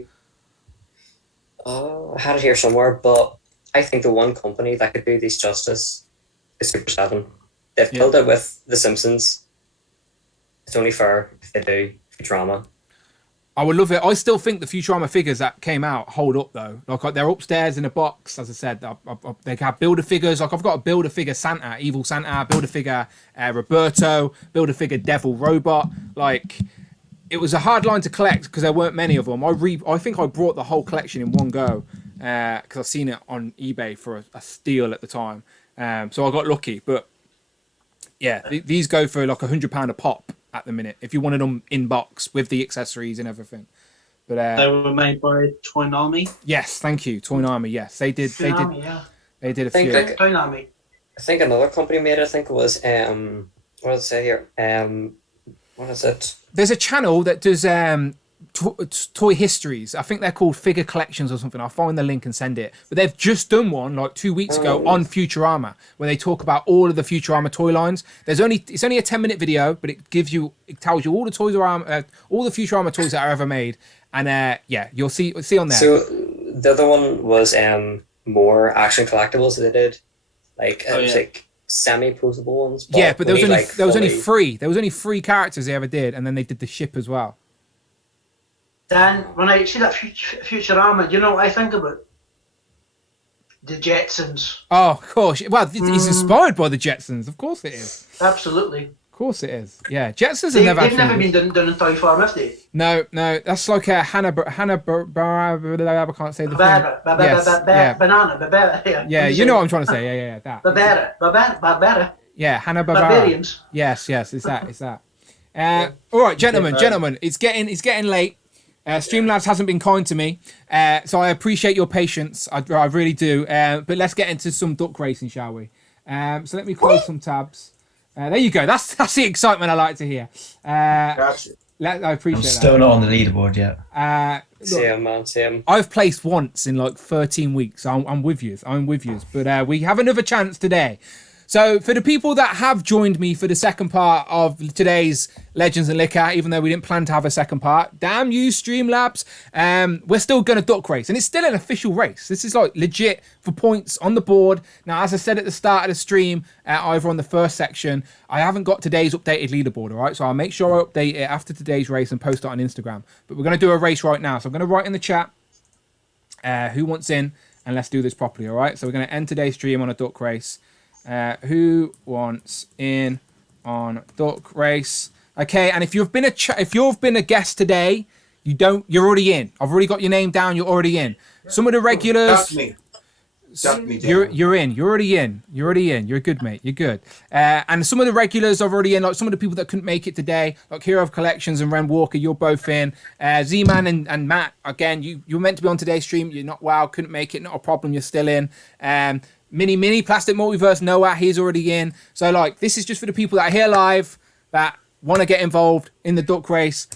I had it here somewhere, but I think the one company that could do these justice is Super 7. They've killed it with The Simpsons. It's only fair if they do Futurama. I would love it. I still think the Futurama figures that came out hold up though. Like they're upstairs in a box, as I said. They have Build-A-Figures. Like I've got a Build-A-Figure Santa, Evil Santa, Build-A-Figure Roberto, Build-A-Figure Devil Robot. Like it was a hard line to collect because there weren't many of them. I think I brought the whole collection in one go because I've seen it on eBay for a steal at the time. So I got lucky. But yeah, these go for like £100 a pop at the minute if you wanted them in box with the accessories and everything. But they were made by Toynami. Yes, thank you, Toynami. Yes, they did. They did a few. Toynami. I think another company made it. I think it was what does it say here? What is it? There's a channel that does toy histories. I think they're called Figure Collections or something. I'll find the link and send it. But they've just done one like 2 weeks ago on Futurama, where they talk about all of the Futurama toy lines. It's only a 10-minute video, but it tells you all the all the Futurama toys that are ever made. And you'll see on there. So the other one was more action collectibles that they did, like it was like semi-posable ones. But there was only three. There was only 3 characters they ever did, and then they did the ship as well. Dan, when I see that Futurama, do you know what I think about? The Jetsons. Oh, of course. Well, it's inspired by the Jetsons. Of course it is. Absolutely. Of course it is. Yeah, Jetsons They've never never been done in Toy Farm, have they? No. That's like a Hanna. I can't say the thing. Banana. Yeah, you know what I'm trying to say. Yeah, that. Barbara. Yeah, Hanna-Barbera. Barbarians. Yes, it's that. All right, gentlemen, it's getting late. Streamlabs hasn't been kind to me, so I appreciate your patience. I really do. But let's get into some duck racing, shall we? So let me close some tabs. There you go. That's the excitement I like to hear. Gotcha. I appreciate that. I'm still not on the leaderboard yet. Same. I've placed once in like 13 weeks. I'm with you. But we have another chance today. So for the people that have joined me for the second part of today's Legends and Liquor, even though we didn't plan to have a second part, damn you, Streamlabs, we're still going to duck race. And it's still an official race. This is like legit for points on the board. Now, as I said at the start of the stream, over on the first section, I haven't got today's updated leaderboard, all right? So I'll make sure I update it after today's race and post it on Instagram. But we're going to do a race right now. So I'm going to write in the chat who wants in, and let's do this properly, all right? So we're going to end today's stream on a duck race. Who wants in on duck race? Okay, and if you've been a guest today, you're already in. I've already got your name down. You're already in. Some of the regulars. That's me. You're in. You're already in. You're already in. You're good, mate.'re good. And some of the regulars are already in. Like some of the people that couldn't make it today, like Hero of Collections and Ren Walker, you're both in. Z-Man and Matt, again, you were meant to be on today's stream. You're not well. Couldn't make it. Not a problem. You're still in. Mini Plastic Multiverse Noah, he's already in. So like, this is just for the people that are here live that want to get involved in the duck race.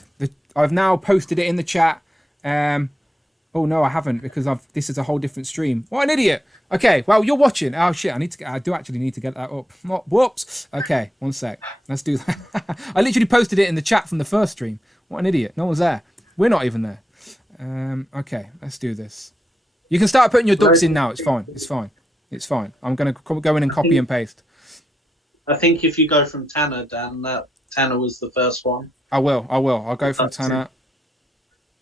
I've now posted it in the chat. Oh no, I haven't, because this is a whole different stream. What an idiot. Okay, well, you're watching. Oh shit, I do actually need to get that up. Whoops. Okay, one sec. Let's do that. I literally posted it in the chat from the first stream. What an idiot. No one's there. We're not even there. Okay, let's do this. You can start putting your ducks in now. It's fine. It's fine. It's fine. I'm going to go in and copy and paste. I think if you go from Tanner, Dan, Tanner was the first one. I will. I'll go from Tanner.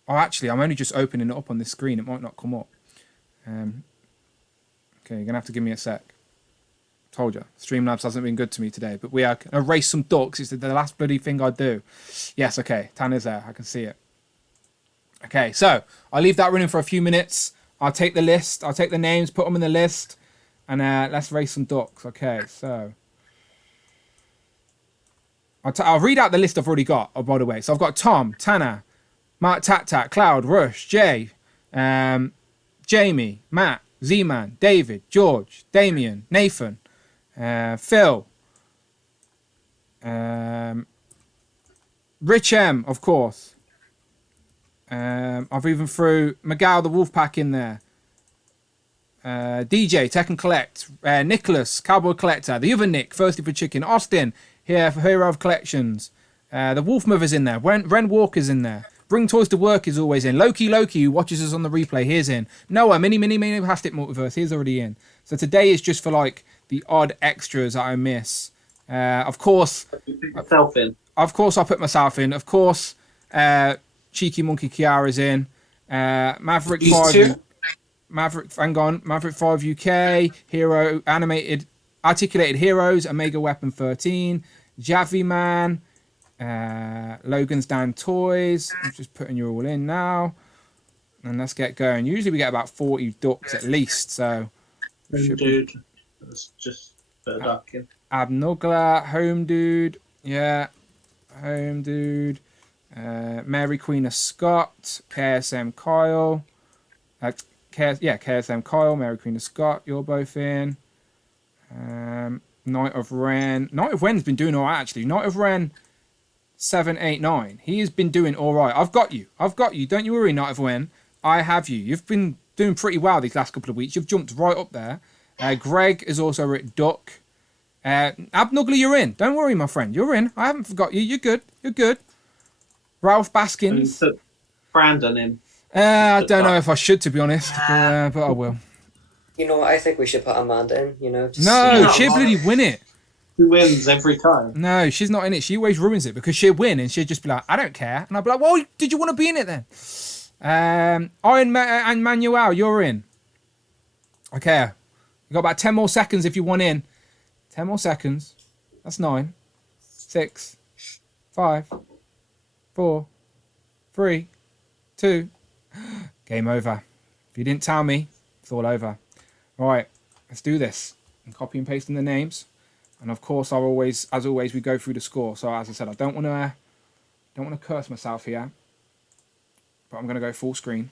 Oh, actually, I'm only just opening it up on this screen. It might not come up. Okay, you're going to have to give me a sec. Told you. Streamlabs hasn't been good to me today. But we are going to erase some ducks. It's the last bloody thing I do. Yes, okay. Tanner's there. I can see it. Okay, so I'll leave that running for a few minutes. I'll take the list. I'll take the names, put them in the list. And let's race some ducks. Okay, so... I'll read out the list I've already got, by the way. So I've got Tom, Tanner, Mark Tat, Cloud, Rush, Jay, Jamie, Matt, Z-Man, David, George, Damien, Nathan, Phil, Rich M, of course. I've even threw Miguel the Wolfpack in there. DJ, Tech and Collect, Nicholas, Cowboy Collector, the other Nick, Thirsty for Chicken, Austin, here for Hero of Collections. The Wolf Mother's in there. Ren Walker's in there. Bring Toys to Work is always in. Loki, who watches us on the replay, here's in. Noah, Mini Plastic Multiverse, he's already in. So today is just for like the odd extras that I miss. Of course, yourself in. Of course, I put myself in. Of course, Cheeky Monkey Kiara's in. Maverick 5. Maverick 5 UK. Hero Animated Articulated Heroes. Omega Weapon 13. Javi Man. Logan's Down Toys. I'm just putting you all in now. And let's get going. Usually we get about 40 ducks at least. So, dude, let's just put a duck in. Abnugla, Home Dude. Yeah. Home Dude. Mary Queen of Scott. KSM Kyle. KSM Kyle. Mary Queen of Scott. You're both in. Knight of Ren. Knight of Ren's been doing all right, actually. Knight of Ren 789. He has been doing all right. I've got you. Don't you worry, Knight of Ren. I have you. You've been doing pretty well these last couple of weeks. You've jumped right up there. Greg is also at Duck. Abnugly, you're in. Don't worry, my friend. You're in. I haven't forgot you. You're good. Ralph Baskins. Put Brandon in. I don't know if I should, to be honest, but I will. You know what? I think we should put Amanda in. You know. No, she'll bloody win it. Who wins every time? No, she's not in it. She always ruins it because she'll win and she'll just be like, I don't care. And I'll be like, well, did you want to be in it then? Iron and Manuel, you're in. Okay. You've got about 10 more seconds if you want in. 10 more seconds. That's 9, 6, 5, 4, 3, 2. Game over. If you didn't tell me, it's all over. All right, let's do this. I'm copy and pasting the names. And of course, as always, we go through the score. So as I said, I don't want to curse myself here, but I'm going to go full screen.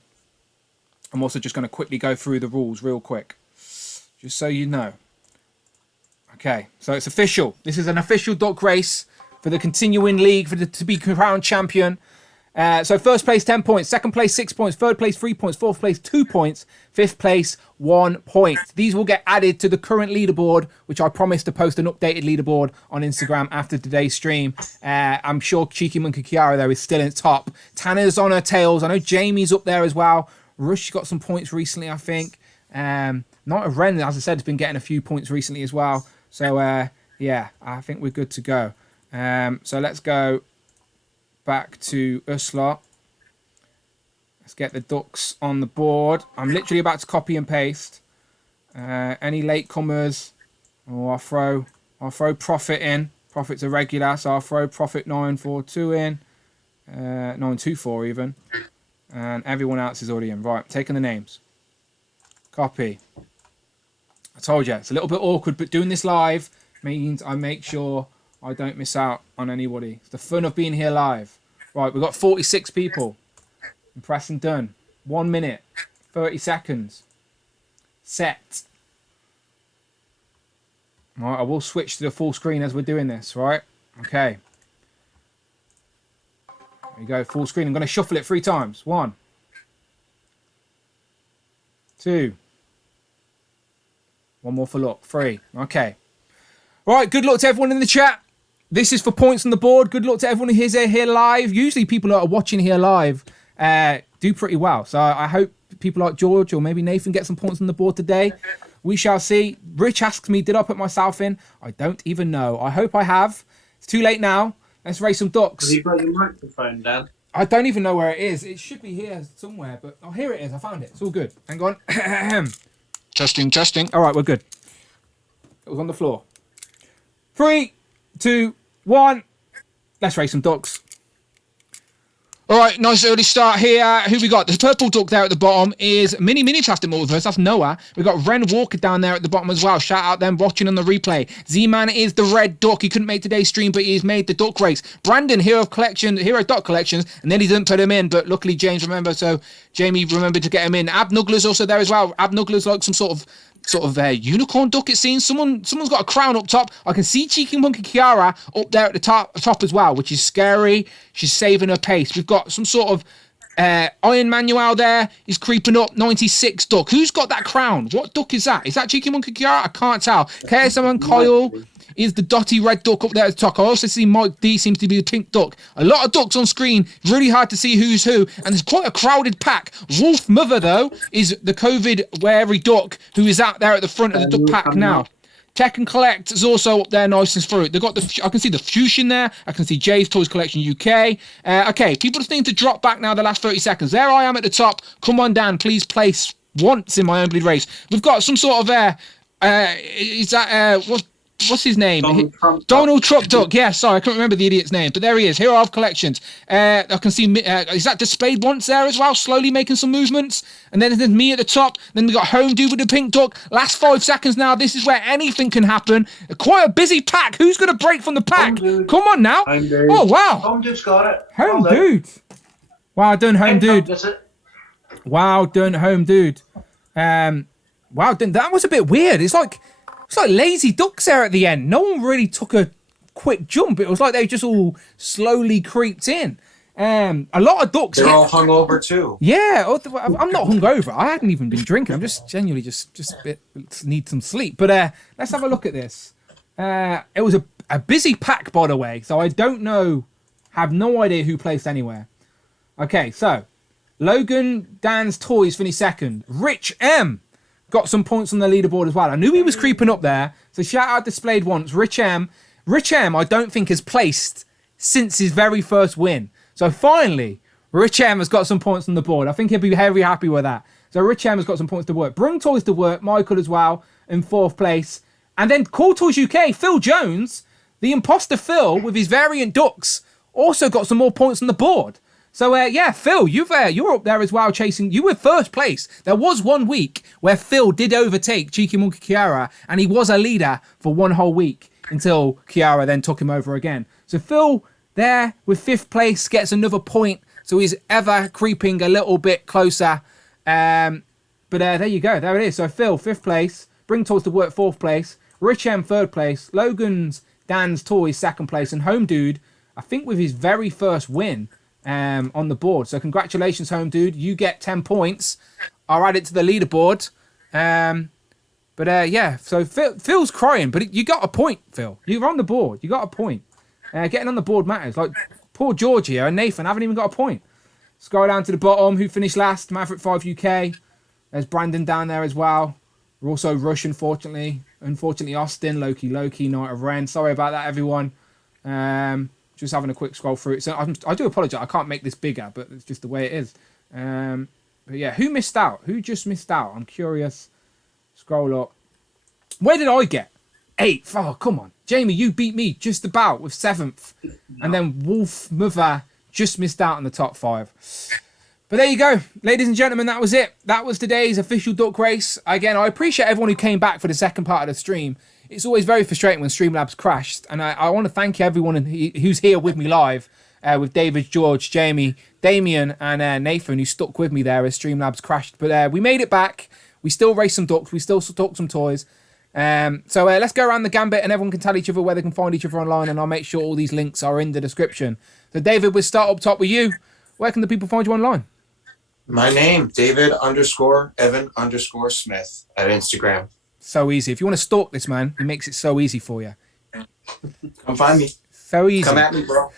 I'm also just going to quickly go through the rules real quick, just so you know. Okay, so it's official. This is an official duck race for the continuing league to be crowned champion. So first place 10 points, second place 6 points, third place 3 points, fourth place 2 points, fifth place 1 point. These will get added to the current leaderboard, which I promised to post an updated leaderboard on Instagram after today's stream. I'm sure Cheeky Monkey Kiara though is still in top. Tanner's on her tails. I know Jamie's up there as well. Rush got some points recently, I think. Knight of Ren, as I said, has been getting a few points recently as well. So yeah, I think we're good to go. So let's go back to us lot. Let's get the ducks on the board. I'm literally about to copy and paste. Any latecomers, Oh, I'll throw Profit in. Profit's a regular, so I'll throw Profit 942 in. 924 even. And everyone else is already in. Right, taking the names. Copy. I told you, it's a little bit awkward, but doing this live means I make sure I don't miss out on anybody. It's the fun of being here live. Right, we've got 46 people. And press and done. 1 minute. 30 seconds. Set. Right, I will switch to the full screen as we're doing this, right? Okay. There you go, full screen. I'm going to shuffle it 3 times. 1. 2. One more for luck. 3. Okay. Right, good luck to everyone in the chat. This is for points on the board. Good luck to everyone who's here live. Usually people that are watching here live do pretty well. So I hope people like George or maybe Nathan get some points on the board today. We shall see. Rich asks me, did I put myself in? I don't even know. I hope I have. It's too late now. Let's raise some ducks. Have you got your microphone, Dan? I don't even know where it is. It should be here somewhere, but oh, here it is. I found it. It's all good. Hang on. Testing. All right, we're good. It was on the floor. 3, 2, 1. Let's raise some ducks. All right, nice early start here. Who we got? The purple duck there at the bottom is Mini Plastic Multiverse. That's Noah. We got Ren Walker down there at the bottom as well. Shout out them watching on the replay. Z-Man is the red duck. He couldn't make today's stream, but he's made the duck race. Brandon, Hero Duck Collections, and then he didn't put him in, but luckily James remembered, so Jamie remembered to get him in. Abnuggler's also there as well. Abnuggler's like some sort of unicorn duck, it seems. Someone's got a crown up top. I can see Cheeky Monkey Kiara up there at the top as well, which is scary. She's saving her pace. We've got some sort of Iron Manuel there. He's creeping up. 96 duck. Who's got that crown? What duck is that? Is that Cheeky Monkey Kiara? I can't tell. KSM Kyle is the dotty red duck up there at the top. I also see Mike D seems to be the pink duck. A lot of ducks on screen. Really hard to see who's who. And there's quite a crowded pack. Wolf Mother, though, is the COVID-wary duck who is out there at the front of the duck pack now. Tech and Collect is also up there, nice and through. They've got I can see the Fusion there. I can see Jay's Toys Collection UK. Okay, people just need to drop back now the last 30 seconds. There I am at the top. Come on, Dan, please place once in my own bleed race. We've got some sort of is that what's his name? Donald Trump Duck. Yeah, sorry, I can't remember the idiot's name, but there he is. Hero of Collections. I can see, is that displayed once there as well? Slowly making some movements. And then there's me at the top. Then we got Home Dude with the pink duck. Last 5 seconds now. This is where anything can happen. Quite a busy pack. Who's going to break from the pack? Come on now. Oh, wow. Home Dude's got it. Home Dude. Wow done, Home Dude. Wow done, Home Dude. Wow done. That was a bit weird. It's like lazy ducks there at the end. No one really took a quick jump. It was like they just all slowly creeped in. A lot of ducks. They're all hungover too. Yeah, I'm not hungover. I hadn't even been drinking. I'm just genuinely just a bit need some sleep. But let's have a look at this. It was a busy pack, by the way. So I don't know, have no idea who placed anywhere. Okay, so Logan Dan's Toys finished second. Rich M got some points on the leaderboard as well. I knew he was creeping up there. So shout out displayed once. Rich M, I don't think has placed since his very first win. So finally, Rich M has got some points on the board. I think he'll be very happy with that. So Rich M has got some points to work. Bring Toys to work. Michael as well in 4th place. And then Cool Toys UK, Phil Jones, the imposter Phil with his variant ducks, also got some more points on the board. So, yeah, Phil, you're up there as well chasing. You were 1st place. There was 1 week where Phil did overtake Cheeky Monkey Kiara, and he was a leader for 1 whole week until Kiara then took him over again. So Phil there with 5th place gets another point. So he's ever creeping a little bit closer. But there you go. There it is. So Phil, 5th place. Bring Toys to Work, 4th place. Rich M, 3rd place. Logan's Dan's Toys, 2nd place. And Home Dude, I think with his very first win, on the board. So congratulations, Home Dude. You get 10 points. I'll add it to the leaderboard. Yeah, so Phil's crying, but you got a point, Phil. You're on the board. You got a point. Getting on the board matters. Like poor George here and Nathan haven't even got a point. Scroll down to the bottom. Who finished last? Maverick 5 UK. There's Brandon down there as well. We're also Rush, unfortunately. Unfortunately, Austin, Loki, Night of Ren. Sorry about that, everyone. Just having a quick scroll through it. So I do apologise. I can't make this bigger, but it's just the way it is. But yeah, who missed out? Who just missed out? I'm curious. Scroll up. Where did I get? 8th. Oh, come on. Jamie, you beat me just about with 7th. No. And then Wolf Mother just missed out on the top 5. But there you go. Ladies and gentlemen, that was it. That was today's official duck race. Again, I appreciate everyone who came back for the second part of the stream. It's always very frustrating when Streamlabs crashed. And I want to thank everyone who's here with me live, with David, George, Jamie, Damien, and Nathan, who stuck with me there as Streamlabs crashed. But we made it back. We still raced some ducks. We still talked some toys. So let's go around the gambit and everyone can tell each other where they can find each other online, and I'll make sure all these links are in the description. So David, we'll start up top with you. Where can the people find you online? My name, David_Evan_Smith at Instagram. So easy. If you want to stalk this man, he makes it so easy for you. Come find me. So easy. Come at me, bro.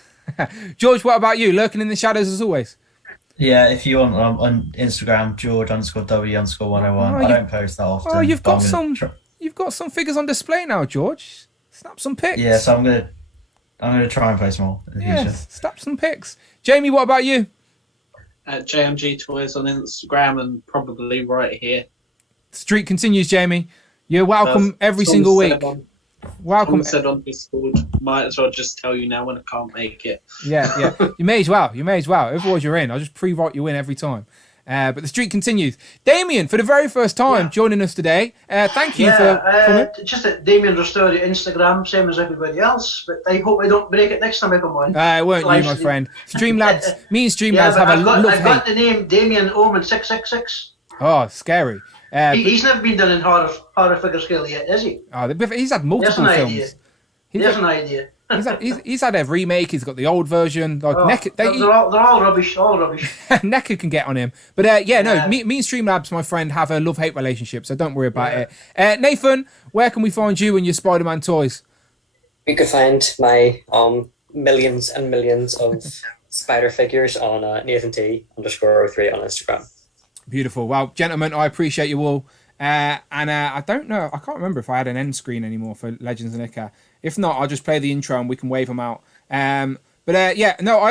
George, what about you? Lurking in the shadows as always? Yeah, if you want, on Instagram, George_W_101. I don't post that often. Oh, you've got some figures on display now, George. Snap some pics. Yeah, so I'm gonna try and post more in the future. Snap some pics. Jamie, what about you? At JMG Toys on Instagram and probably right here. Streak continues, Jamie. You're welcome every single week. Welcome. Said on Discord, might as well just tell you now when I can't make it. Yeah. You may as well. Otherwise, you're in. I'll just pre-write you in every time. But the streak continues. Damien, for the very first time, joining us today. Thank you for coming. Just that Damien restored your Instagram, same as everybody else. But I hope I don't break it next time I come on. It weren't you, my friend. Streamlabs, me and Streamlabs have a love-hate. I've got the name Damien Omen 666. Oh, scary. He's never been done in horror figure scale yet, is he? Oh, he's had multiple films. There's an idea. He's had a remake. He's got the old version. Like they're all rubbish. All rubbish. Necker can get on him, but me and Streamlabs, my friend, have a love-hate relationship, so don't worry about it. Nathan, where can we find you and your Spider-Man toys? You can find my millions and millions of spider figures on NathanT_03 on Instagram. Beautiful. Well, gentlemen, I appreciate you all. And I don't know. I can't remember if I had an end screen anymore for Legends and Ica. If not, I'll just play the intro and we can wave them out. I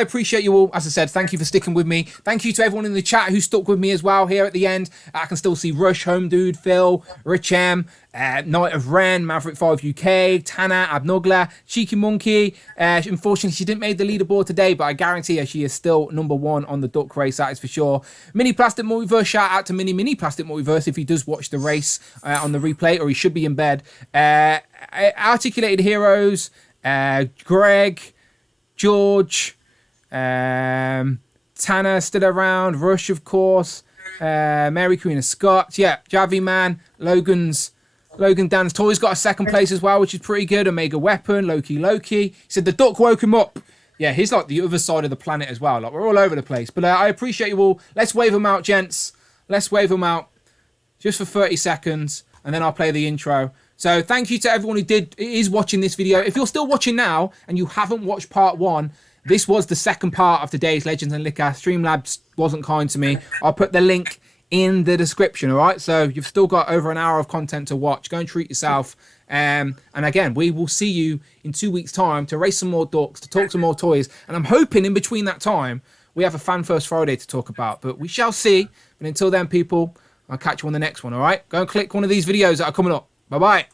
appreciate you all. As I said, thank you for sticking with me. Thank you to everyone in the chat who stuck with me as well here at the end. I can still see Rush, Home Dude, Phil, Rich M, Knight of Ren, Maverick 5 UK, Tana, Abnugla, Cheeky Monkey. Unfortunately, she didn't make the leaderboard today, but I guarantee her she is still #1 on the duck race, that is for sure. Mini Plastic Multiverse, shout out to Mini Plastic Multiverse if he does watch the race on the replay, or he should be in bed. Articulated Heroes, Greg, George, Tanner still around, Rush of course, Mary Queen of Scots, Javi Man, Logan Dan's Toys got a second place as well, which is pretty good. Omega Weapon, Loki. He said the duck woke him up. Yeah, he's like the other side of the planet as well. Like, we're all over the place. But I appreciate you all. Let's wave them out, gents. Let's wave them out just for 30 seconds, and then I'll play the intro. So thank you to everyone who is watching this video. If you're still watching now and you haven't watched part 1, this was the second part of today's Legends and Liquor. Streamlabs wasn't kind to me. I'll put the link in the description, all right? So you've still got over an hour of content to watch. Go and treat yourself. And again, we will see you in 2 weeks' time to race some more ducks, to talk some more toys. And I'm hoping in between that time, we have a Fan First Friday to talk about. But we shall see. But until then, people, I'll catch you on the next one, all right? Go and click one of these videos that are coming up. Bye-bye.